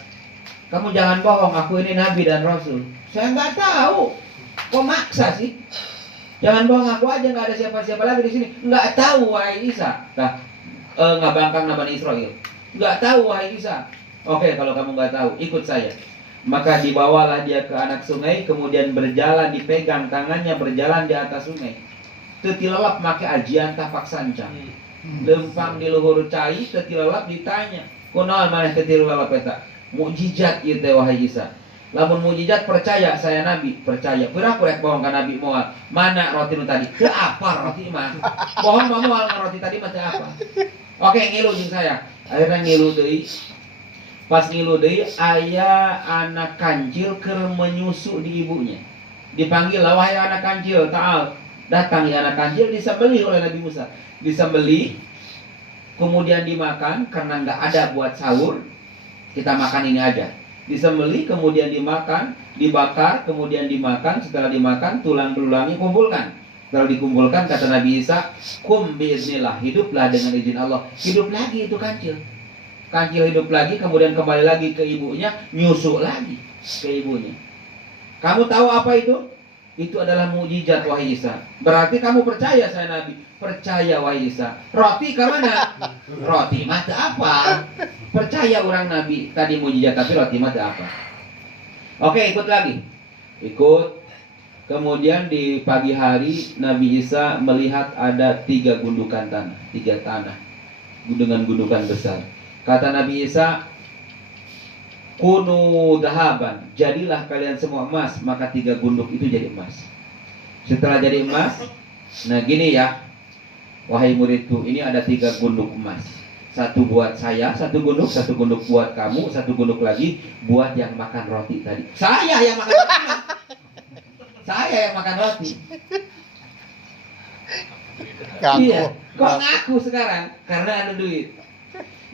"Kamu jangan bohong, aku ini Nabi dan Rasul." "Saya nggak tahu." "Kok maksa sih?" "Jangan bohong, aku aja nggak ada siapa-siapa lagi di sini." "Nggak tahu wahai Isa." Nah, nggak bangkang Bani Israel. "Nggak tahu wahai Isa." "Oke, kalau kamu nggak tahu, ikut saya." Maka dibawalah dia ke anak sungai, kemudian berjalan, dipegang tangannya, berjalan di atas sungai. Tetilalap make ajian tapak sancang. Lempang di luhur cai, tetilalap ditanya, "Kunaon maneh tetilalap eta?" "Mukjizat ieu teh wahai Isa." "Lamun mukjizat percaya saya nabi." "Percaya." "Pura-pura bohong ka nabi moal." "Mana roti nu tadi?" "Teu apal roti mah." "Bohong mah moal roti tadi mah teu apal." "Oke, ngilu jeung saya." Akhirnya ngilu deui. Pas ngilu deui aya anak kancil keur menyusu di ibunya. Dipanggil, "Wahai anak kancil, ta'al." Datang ya anak kancil, disembelih oleh Nabi Musa. Disembelih, kemudian dimakan karena nggak ada buat sahur. Kita makan ini aja. Disembelih, kemudian dimakan, dibakar, kemudian dimakan. Setelah dimakan, tulang belulangnya kumpulkan. Setelah dikumpulkan, kata Nabi Isa, "Kum biiznillah." Hiduplah dengan izin Allah. Hidup lagi itu kancil. Kancil hidup lagi, kemudian kembali lagi ke ibunya, nyusu lagi ke ibunya. Kamu tahu apa itu? Itu adalah mukjizat wahai Isa. Berarti kamu percaya saya Nabi? Percaya wahai Isa. Roti ke mana? Roti mah teu apa. Percaya orang Nabi. Tadi mukjizat tapi roti mah teu apa. Oke, ikut lagi. Ikut. Kemudian di pagi hari Nabi Isa melihat ada 3 gundukan tanah, 3 tanah dengan gundukan besar. Kata Nabi Isa, "Kunu dahaban." Jadilah kalian semua emas. Maka 3 gunduk itu jadi emas. Setelah jadi emas, nah gini ya, wahai muridku, ini ada 3 gunduk emas. 1 buat saya, 1 gunduk buat kamu, 1 gunduk lagi buat yang makan roti tadi. Saya yang makan roti. Saya yang makan roti. Iya. Kok ngaku sekarang? Karena ada duit.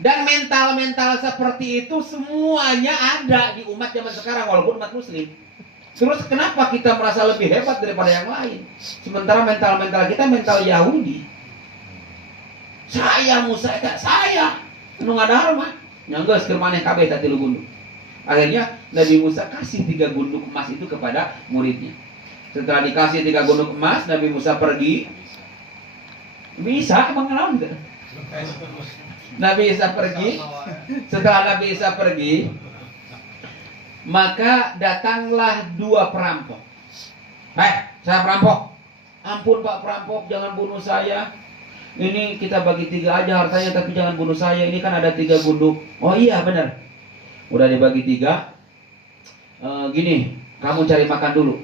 Dan mental-mental seperti itu semuanya ada di umat zaman sekarang, walaupun umat muslim. Terus kenapa kita merasa lebih hebat daripada yang lain? Sementara mental-mental kita mental Yahudi. Saya Musa, saya nu ngadahar mah nyanggeus keur maneh kabeh teh 3 gunduk. Akhirnya Nabi Musa kasih 3 gunduk emas itu kepada muridnya. Setelah dikasih 3 gunduk emas, Nabi Musa pergi. Bisa mengenal enggak? Nabi Isa pergi. Setelah Nabi Isa pergi, maka datanglah 2 perampok. Saya perampok. Ampun Pak perampok, jangan bunuh saya. Ini kita bagi 3 aja hartanya, tapi jangan bunuh saya. Ini kan ada 3 gunduk. Oh iya benar. Udah dibagi 3. Gini, kamu cari makan dulu.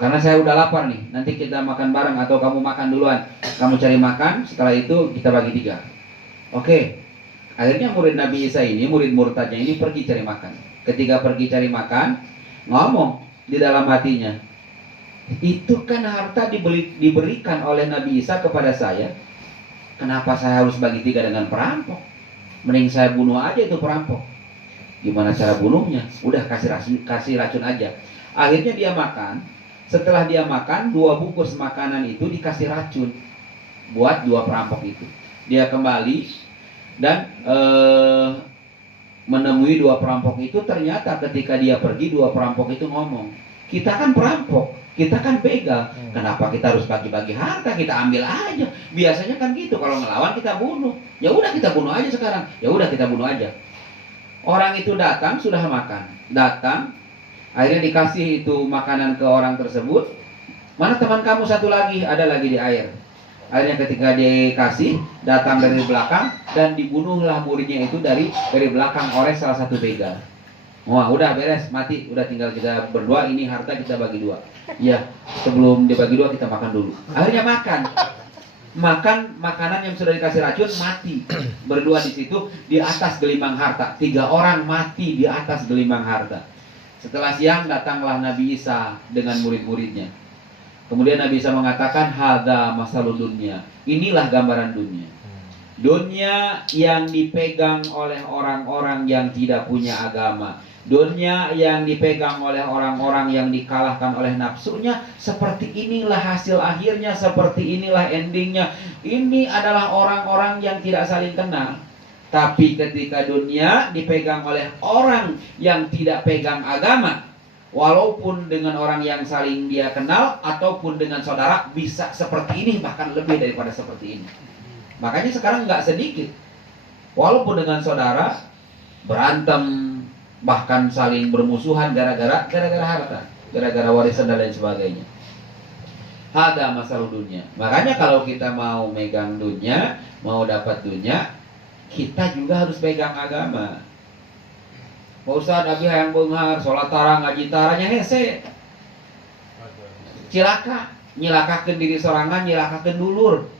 Karena saya udah lapar nih. Nanti kita makan bareng atau kamu makan duluan. Kamu cari makan, setelah itu kita bagi 3. Oke. Akhirnya murid Nabi Isa ini, murid murtadnya ini pergi cari makan. Ketika pergi cari makan, ngomong di dalam hatinya, itu kan harta diberikan oleh Nabi Isa kepada saya. Kenapa saya harus bagi 3 dengan perampok? Mending saya bunuh aja itu perampok. Gimana cara bunuhnya? Udah kasih racun aja. Akhirnya dia makan. Setelah dia makan, 2 bungkus makanan itu dikasih racun buat 2 perampok itu. Dia kembali dan menemui 2 perampok itu. Ternyata ketika dia pergi, 2 perampok itu ngomong, kita kan perampok, kita kan begal, kenapa kita harus bagi-bagi harta? Kita ambil aja. Biasanya kan gitu, kalau ngelawan kita bunuh. Ya udah kita bunuh aja sekarang. Ya udah kita bunuh aja. Orang itu datang, sudah makan. Datang, akhirnya dikasih itu makanan ke orang tersebut. Mana teman kamu satu lagi? Ada lagi di air. Akhirnya ketika dikasih, datang dari belakang dan dibunuhlah muridnya itu dari belakang oleh salah satu begal. Wah, udah beres, mati. Udah tinggal kita berdua, ini harta kita bagi 2. Ya, sebelum dibagi 2 kita makan dulu. Akhirnya makan makanan yang sudah dikasih racun, mati. Berdua di situ di atas gelimang harta. 3 orang mati di atas gelimang harta. Setelah siang datanglah Nabi Isa dengan murid-muridnya. Kemudian Nabi Isa mengatakan, hadza masalud dunya. Inilah gambaran dunia. Dunia yang dipegang oleh orang-orang yang tidak punya agama. Dunia yang dipegang oleh orang-orang yang dikalahkan oleh nafsunya. Seperti inilah hasil akhirnya, seperti inilah endingnya. Ini adalah orang-orang yang tidak saling kenal. Tapi ketika dunia dipegang oleh orang yang tidak pegang agama, walaupun dengan orang yang saling dia kenal ataupun dengan saudara, bisa seperti ini, bahkan lebih daripada seperti ini. Makanya sekarang nggak sedikit, walaupun dengan saudara berantem, bahkan saling bermusuhan gara-gara harta, gara-gara warisan dan lain sebagainya. Ada masalah dunia. Makanya kalau kita mau megang dunia, mau dapat dunia, kita juga harus pegang agama. Pak Ustadz abi hayang beunghar, sholat tara, ngaji taranya hese. Cilaka, nyilakakeun diri sorangan, nyilakakeun dulur.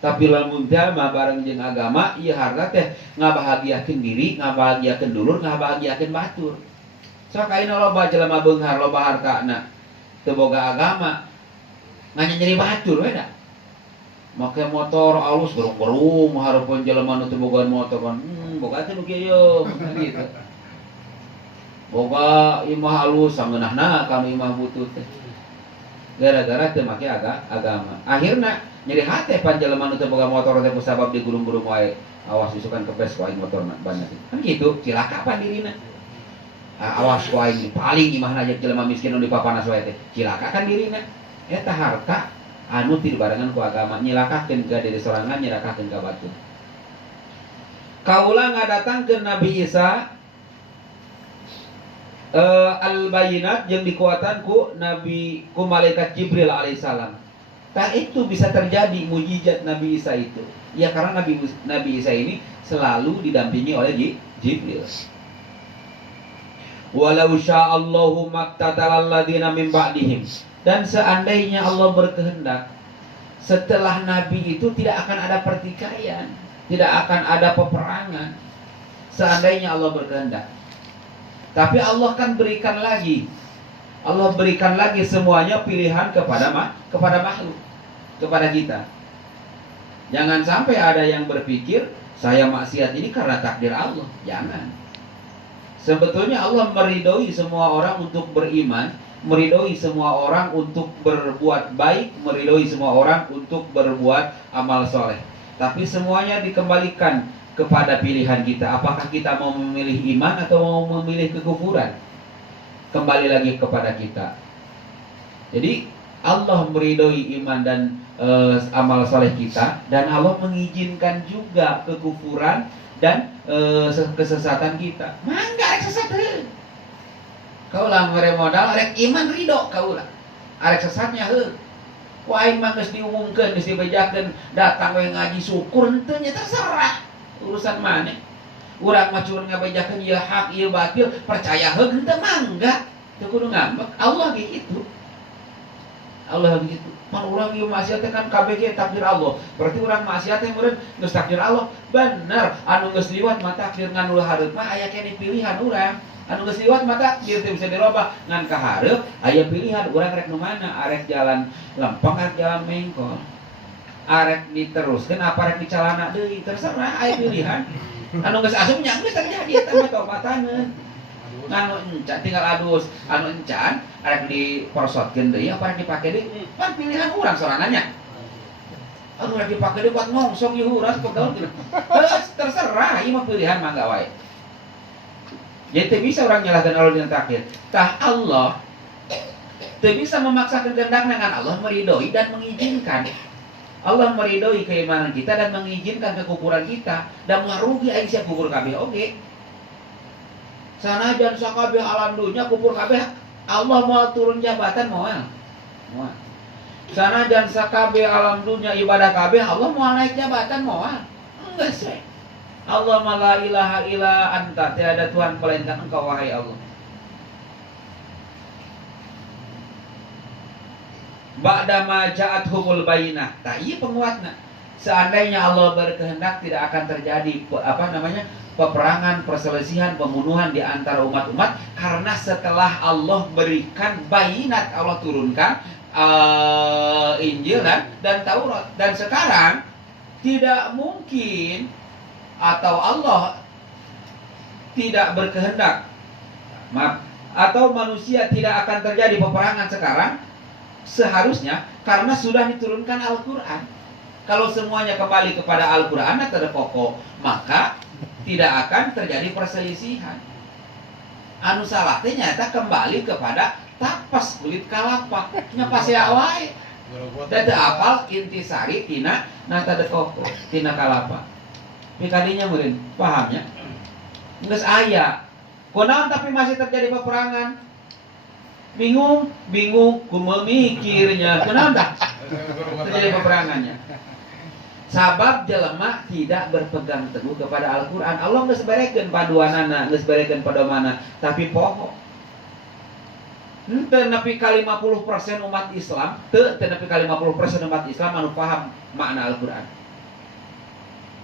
Tapi lamun jalma bareng jeung agama, ieu harta teh ngabahagiakeun diri, ngabahagiakeun dulur, ngabahagiakeun batur. Sok ayeuna loba jelema beunghar, loba hartana, teu boga agama, nganya-nyeri batur we da. Make motor alus gerung-gerung, hareupeun jelema nu teu boga motor kan, boga teh nu kieu gitu. Boga imah alus sangeunahna kanu imah butut teh. Gara-gara teu make agama. Akhirna nyeri hate pan jelema nu teu boga motor teh kusabab di gurung-gurung wae. Awas isukan kepes ku aing motorna banyak. Kan kitu, cilaka pan dirina. Awas ku aing paling imahna jeung jelema miskin nu dipapanas wae teh. Cilaka kan dirina. Eta harta anu ti barengan ku agama, nyilakakeun ka diri sorangan, nyilakakeun ka batur. Kaula ngadatangkeun Nabi Isa al-bayinat yang dikuatan ku malaikat Jibril alaihissalam. Tak itu bisa terjadi mujizat Nabi Isa itu. Ya karena Nabi Isa ini selalu didampingi oleh Jibril. Walau sya'allahu maqtatalal ladzina min ba'dihim. Dan seandainya Allah berkehendak, setelah Nabi itu tidak akan ada pertikaian, tidak akan ada peperangan. Seandainya Allah berkehendak. Tapi Allah kan berikan lagi. Allah berikan lagi semuanya pilihan kepada makhluk, kepada kita. Jangan sampai ada yang berpikir saya maksiat ini karena takdir Allah. Jangan. Sebetulnya Allah meridhoi semua orang untuk beriman, meridhoi semua orang untuk berbuat baik, meridhoi semua orang untuk berbuat amal soleh. Tapi semuanya dikembalikan kepada pilihan kita. Apakah kita mau memilih iman atau mau memilih kekufuran? Kembali lagi kepada kita. Jadi Allah meridhoi iman dan amal soleh kita, dan Allah mengizinkan juga kekufuran dan kesesatan kita. Mangga arek sesat heuh. Kaulah mere modal arek iman ridho kaulah. Arek sesatnya heuh. Wah aing mah geus diumumkeun, geus dibejakeun, datang we ngaji syukur henteu nya terserah. Urusan maneh. Urang mah cuman ngabejakeun ieu hak ieu batil, percaya heuh henteu mangga. Teu kudu ngambek. Allah ge kitu. Allah begitu. Man urang ieu maksiat kan KBG takdir Allah. Berarti urang maksiat teh meureun geus takdir Allah. Bener, anu geus liwat mah takdir ngan ulah hareup mah aya keneh pilihan urang. Anu geus liwat mah takdir teh bisa dirobah ngan ka hareup aya pilihan urang rek nu mana, arek jalan lempeng arek jalan mengkol. Arek diteruskeun apa rek dicalana deui terserah aya pilihan. Anu geus asup nya geus terjadi eta mah tobataneun. Anu encan tinggal adus, anu encan arek dipersotkeun deui apa arek dipake deui pan pilihan urang sorangannya. Anu arek dipake deui buat ngongsong ieu urang pegaul kieu. Terserah ieu mah pilihan mangga wae. Jadi teu bisa urang nyalahkeun Allah dina takdir. Tah Allah teu bisa memaksakeun kehendakna ngan Allah meridhoi dan mengizinkan. Allah meridhoi keimanan kita dan mengizinkan kekufuran kita dan ngarugi aing sia kufur kabeh oge. Sanajan sakabeh alam dunya kufur kabeh, Allah mau turun jabatan moal. Moal. Sanajan sakabeh alam dunya ibadah kabeh, Allah mau naik jabatan moal. Enggak sih. Allah ma la ilaha illa anta, tiada Tuhan melainkan Engkau wahai Allah. Ba'da ma ja'athumul bayyinah. Tah ieu penguatna. Seandainya Allah berkehendak tidak akan terjadi peperangan, perselisihan, pembunuhan di antara umat-umat karena setelah Allah berikan bayinat, Allah turunkan Injil dan Taurat, dan sekarang tidak mungkin atau Allah tidak berkehendak, maaf, atau manusia tidak akan terjadi peperangan sekarang seharusnya karena sudah diturunkan Al-Quran. Kalau semuanya kembali kepada Al-Quran atau pokok, maka tidak akan terjadi perselisihan. Anu salah teh nyata kembali kepada tapas kulit kalapa. Nya pasea wae. Da teu apal intisari tina nata de koko, tina kalapa. Pikadinya meureun, pahamnya? Geus aya. Kunaon tapi masih terjadi peperangan? Bingung kumaha mikirnya. Kunaon tah? Terjadi peperangannya. Sabab jelema tidak berpegang teguh kepada Al-Quran. Allah geus berekeun paduanana, geus berekeun padomana, tapi poho. Teu nepi ka 50% umat Islam, teu nepi ka 50% umat Islam anu paham makna Al-Quran.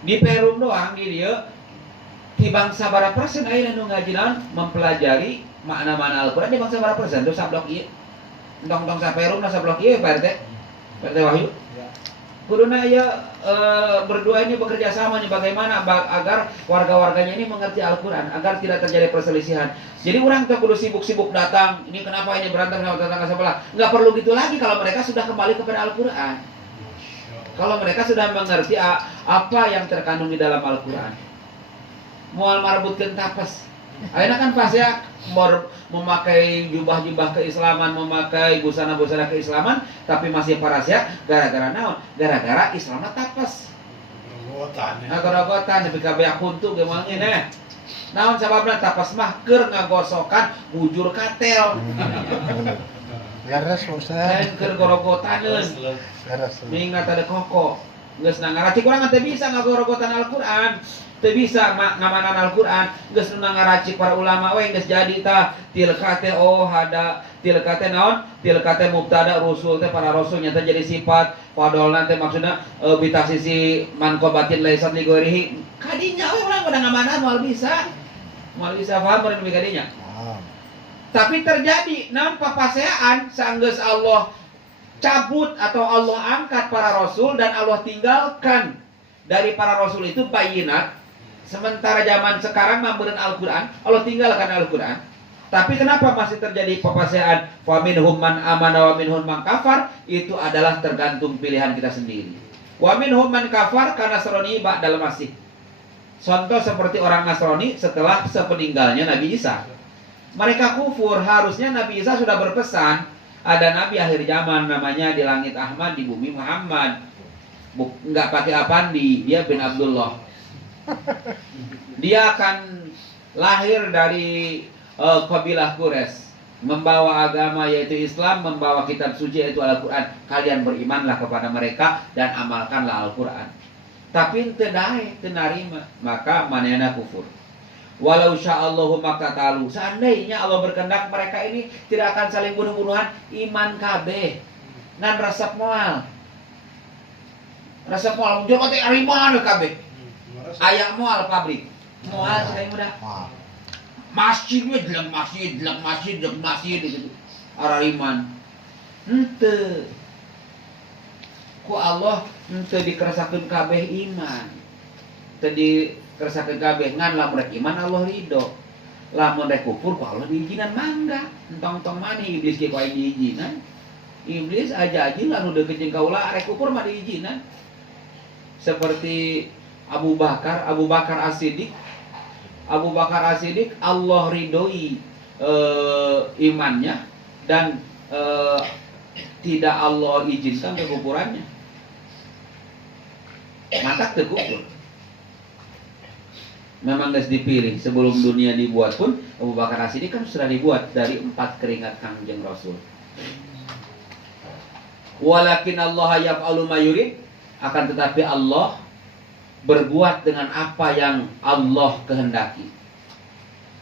Di Perum doang di dieu ti bangsa bara persen aya nu ngajian mempelajari makna-makna Al-Quran di bangsa bara persen tuh sablok ieu. Entong-entong sa Perum na sablok ieu Pak RT. Pak RT Wahyu. Kuduna ya berdua ini bekerja sama nih bagaimana agar warga-warganya ini mengerti Al-Quran, agar tidak terjadi perselisihan. Jadi orang tak perlu sibuk-sibuk datang, ini kenapa ini berantem sama tetangga sebelah. Nggak perlu gitu lagi kalau mereka sudah kembali kepada Al-Quran. Kalau mereka sudah mengerti apa yang terkandung di dalam Al-Quran. Mual marbutkeun tapes. Ayeuna kan pas ya memakai jubah-jubah keislaman, memakai busana-busana keislaman, tapi masih parasya gara-gara naon? Gara-gara Islam tapes. Gogotan nepi ka beak huntu ge mangin Naon sababna tapes mah keur ngagosokan bujur katel. Garas Ustaz. Keur gorogotaneun. Garas. Mingat ada koko. Geus nangaracik urang teh bisa ngagorogotan Al-Qur'an. Teu bisa ngamanan Al-Qur'an, geus nu ngaracik para ulama we geus jadi tah tilka teh tilka teh naon? Tilka teh mubtada, rusul teh para rasul nyata jadi sifat, padahal teh maksudna bitasisi manqabatin laisat li ghairihi. Kadinya we urang udah ngamanan moal bisa. Moal bisa paham meureun kadinya. Tapi terjadi naon papaseaan saenggeus Allah cabut atau Allah angkat para rasul dan Allah tinggalkan dari para rasul itu bayinat. Sementara zaman sekarang memberen Al-Quran, Allah tinggalkan Al-Quran. Tapi kenapa masih terjadi pepaseaan? Wa minhum man amana wa minhum man kafar. Itu adalah tergantung pilihan kita sendiri. Wa minhum man kafar karena seroni ba'dal masih. Contoh seperti orang Nasrani setelah sepeninggalnya Nabi Isa. Mereka kufur, harusnya Nabi Isa sudah berpesan, ada Nabi akhir zaman namanya di langit Ahmad, di bumi Muhammad. Nggak pakai apandi, dia bin Abdullah. Dia akan lahir dari kabilah Quraisy, membawa agama yaitu Islam, membawa kitab suci yaitu Al-Quran. Kalian berimanlah kepada mereka dan amalkanlah Al-Quran. Tapi ente dae, ente narima, maka manehna kufur. Walau sya'allahu maqtatalu, seandainya Allah berkehendak mereka ini tidak akan saling bunuh-bunuhan, iman kabeh. Nan resep moal. Resep moal muncul kate ariman kabeh. Aya moal pabrik. Moal sekali mudah. Masjidnya jelek masjid itu. Arariman. Henteu. Ku Allah henteu dikeresakeun kabeh iman. Teu dikeresakeun kabeh ngan lamun rek iman Allah ridho. Lamun rek kufur ku Allah diizinan mangga. Entong-entong maneh iblis ge ku aya diizinan. Iblis aja-aja lalu deukeut jeung kaula rek kufur mah diizinan. Seperti Abu Bakar As-Siddiq. Abu Bakar As-Siddiq Allah ridhoi imannya dan tidak Allah izinkan kekufurannya. Maka kekufur. Memang harus dipilih. Sebelum dunia dibuat pun Abu Bakar As-Siddiq kan sudah dibuat dari 4 keringat Kangjeng Rasul. Walakin Allah yaf'alu ma yurid, akan tetapi Allah berbuat dengan apa yang Allah kehendaki.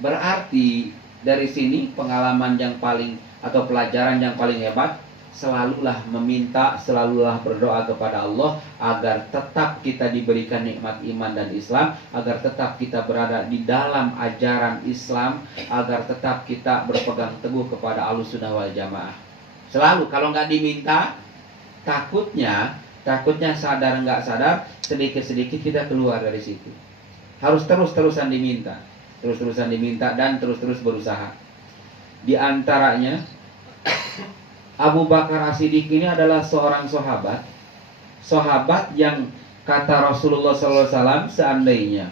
Berarti dari sini pengalaman yang paling atau pelajaran yang paling hebat, selalulah meminta, selalulah berdoa kepada Allah agar tetap kita diberikan nikmat iman dan Islam, agar tetap kita berada di dalam ajaran Islam, agar tetap kita berpegang teguh kepada Ahlussunnah wal Jamaah. Selalu kalau nggak diminta, takutnya sadar nggak sadar, sedikit-sedikit kita keluar dari situ. Harus terus-terusan diminta, dan terus-terus berusaha. Di antaranya Abu Bakar As-Siddiq ini adalah seorang sahabat yang kata Rasulullah SAW, seandainya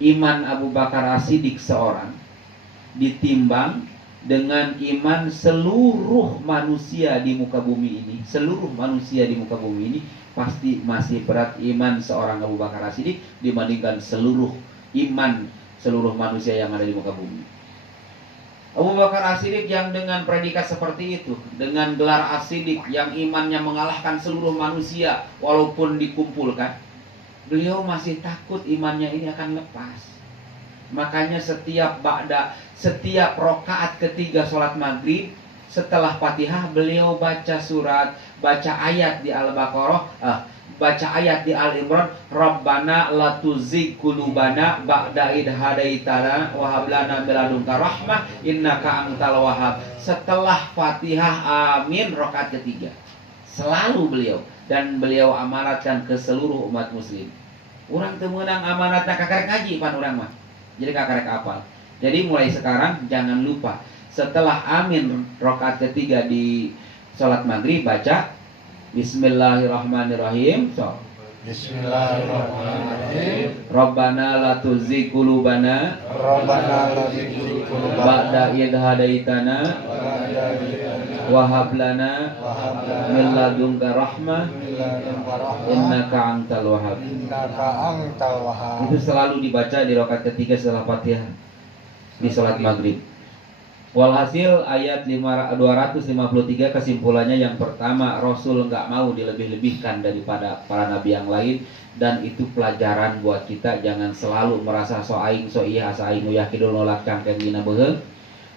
iman Abu Bakar As-Siddiq seorang ditimbang dengan iman seluruh manusia di muka bumi ini, pasti masih berat iman seorang Abu Bakar As-Siddiq dibandingkan seluruh manusia yang ada di muka bumi. Abu Bakar As-Siddiq yang dengan predikat seperti itu, dengan gelar As-Siddiq yang imannya mengalahkan seluruh manusia walaupun dikumpulkan, beliau masih takut imannya ini akan lepas. Makanya setiap rokaat ketiga sholat maghrib, setelah Fatihah beliau baca ayat di Al-Baqarah, baca ayat di Al-Imran, Rabbana la tuzigh qulubana ba'da idh hadaitana wa hab lana min ladunka rahmah innaka antal wahhab. Setelah Fatihah amin rakaat ketiga. Selalu beliau amanatkan ke seluruh umat muslim. Urang teu meunang amanatna ka karek ngaji pan urang mah. Jadi ka karek apal. Jadi mulai sekarang jangan lupa setelah amin rakaat ketiga di salat maghrib baca Bismillahirrahmanirrahim. Bismillahirrahmanirrahim. Rabbana la tuzigh qulubana ba'da idh hadaitana wa hab lana min ladunka rahmah innaka antal wahhab. Itu selalu dibaca di rakaat ketiga setelah Fatihah di salat maghrib. Walhasil ayat 253 kesimpulannya yang pertama, Rasul nggak mau dilebih-lebihkan daripada para nabi yang lain, dan itu pelajaran buat kita. Jangan selalu merasa so aing so iya asa aing uyah kidul nolak cangkeng dina beheung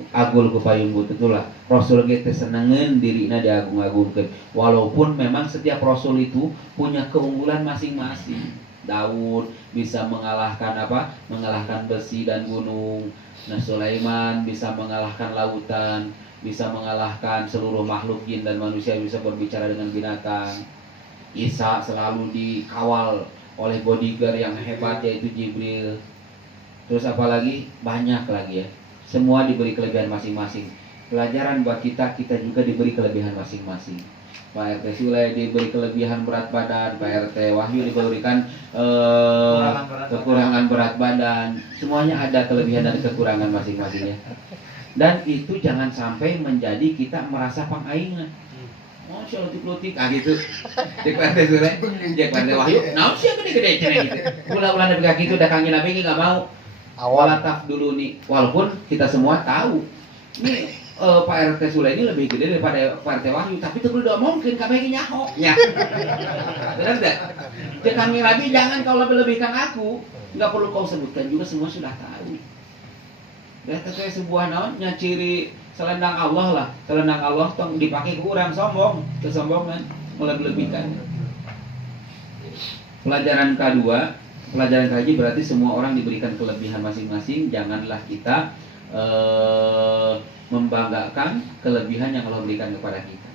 agul ku payung bututulah. Rasul ge teh senengeun dirina diagung-agungkeun, walaupun memang setiap rasul itu punya keunggulan masing-masing. Daud bisa mengalahkan besi dan gunung. Nah, Sulaiman bisa mengalahkan lautan, bisa mengalahkan seluruh makhluk jin dan manusia, bisa berbicara dengan binatang. Isa selalu dikawal oleh bodyguard yang hebat yaitu Jibril. Terus apalagi banyak lagi ya. Semua diberi kelebihan masing-masing. Pelajaran buat kita juga diberi kelebihan masing-masing. Pak RT Sule diberi kelebihan berat badan, Pak RT Wahyu diberikan kekurangan berat badan. Semuanya ada kelebihan dan kekurangan masing-masing ya. Dan itu jangan sampai menjadi kita merasa pangaingan. Oh, si lutik-lutik, gitu. Cek Pak RT Sule, cek Pak RT Wahyu. Nah, sih gede-gede cenah gitu. Ulah-ulah nepi ka kitu da kangge nabi enggak mau. Awal. Walataf dulu nih, walaupun kita semua tahu. Ini Pak RT Sule ini lebih gede daripada Pak RT Wahyu, tapi itu udah mungkin kami nyaho. Ya. Benar enggak? Cek kangge nabi jangan kau lebih-lebihkan aku. Enggak perlu kau sebutkan juga, semua sudah tahu. Itu kayak sebuah naonnya ciri selendang Allah lah. Selendang Allah tong dipakai ke orang sombong, kesombongan, melebih-lebihkan. Pelajaran kedua, pelajaran kaji berarti semua orang diberikan kelebihan masing-masing. Janganlah kita membanggakan kelebihan yang Allah berikan kepada kita.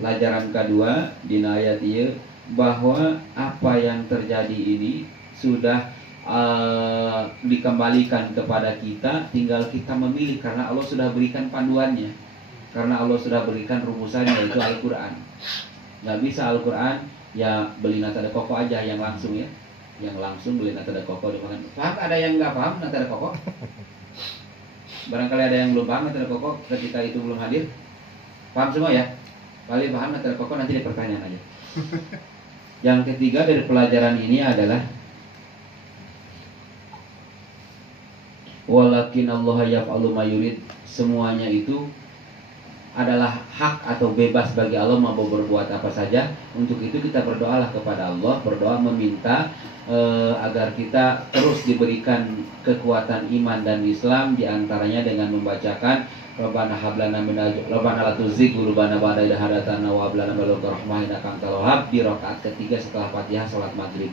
Pelajaran kedua di ayat ieu bahwa apa yang terjadi ini sudah dikembalikan kepada kita, tinggal kita memilih karena Allah sudah berikan panduannya, karena Allah sudah berikan rumusannya, yaitu Al-Quran. Nggak bisa Al-Quran ya beli nata de koko aja yang langsung ya, yang langsung beli nata de koko dimakan. Paham? Ada yang nggak paham nata de koko? Barangkali ada yang belum paham nata de koko ketika itu belum hadir. Paham semua ya? Kali paham nata de koko nanti di pertanyaan aja. Yang ketiga dari pelajaran ini adalah walakin Allah yaf'alu ma yurid, semuanya itu adalah hak atau bebas bagi Allah mau berbuat apa saja. Untuk itu kita berdoalah kepada Allah, berdoa meminta agar kita terus diberikan kekuatan iman dan Islam, diantaranya dengan membacakan Rabbana hablana Rabbana la tuzigh qulubana ba'da idh hadaytana wa hab lana min ladunka rahmah innaka antal wahhab di rakaat ketiga setelah Fatihah salat maghrib.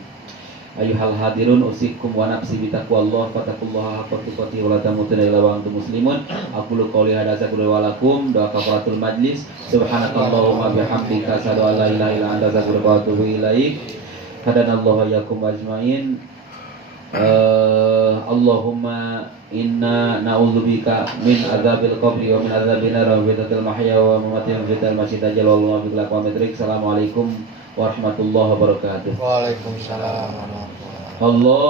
Ayuhal hadirun usikum wa nafsi bitaqwallah fattaqullaha haqqa tuqatih wa la tamutunna illa wa antum muslimun. Aqulu qouli hadza wa lakum doa kafaratul majlis. Subhanakallahumma bihamdika asyhadu an la ilaha illa anta astaghfiruka wa atubu ilaik. Hadanallahu iyyakum ajmain. Allahumma inna na'udzubika min adzabil qabri wa min adzabin nar wa fitnatil mahya wa mamati wa fitnatil masjid ajal wa billahi wa mitrik. Assalamualaikum warahmatullahi wabarakatuh. Waalaikumsalam warahmatullahi wabarakatuh. Allah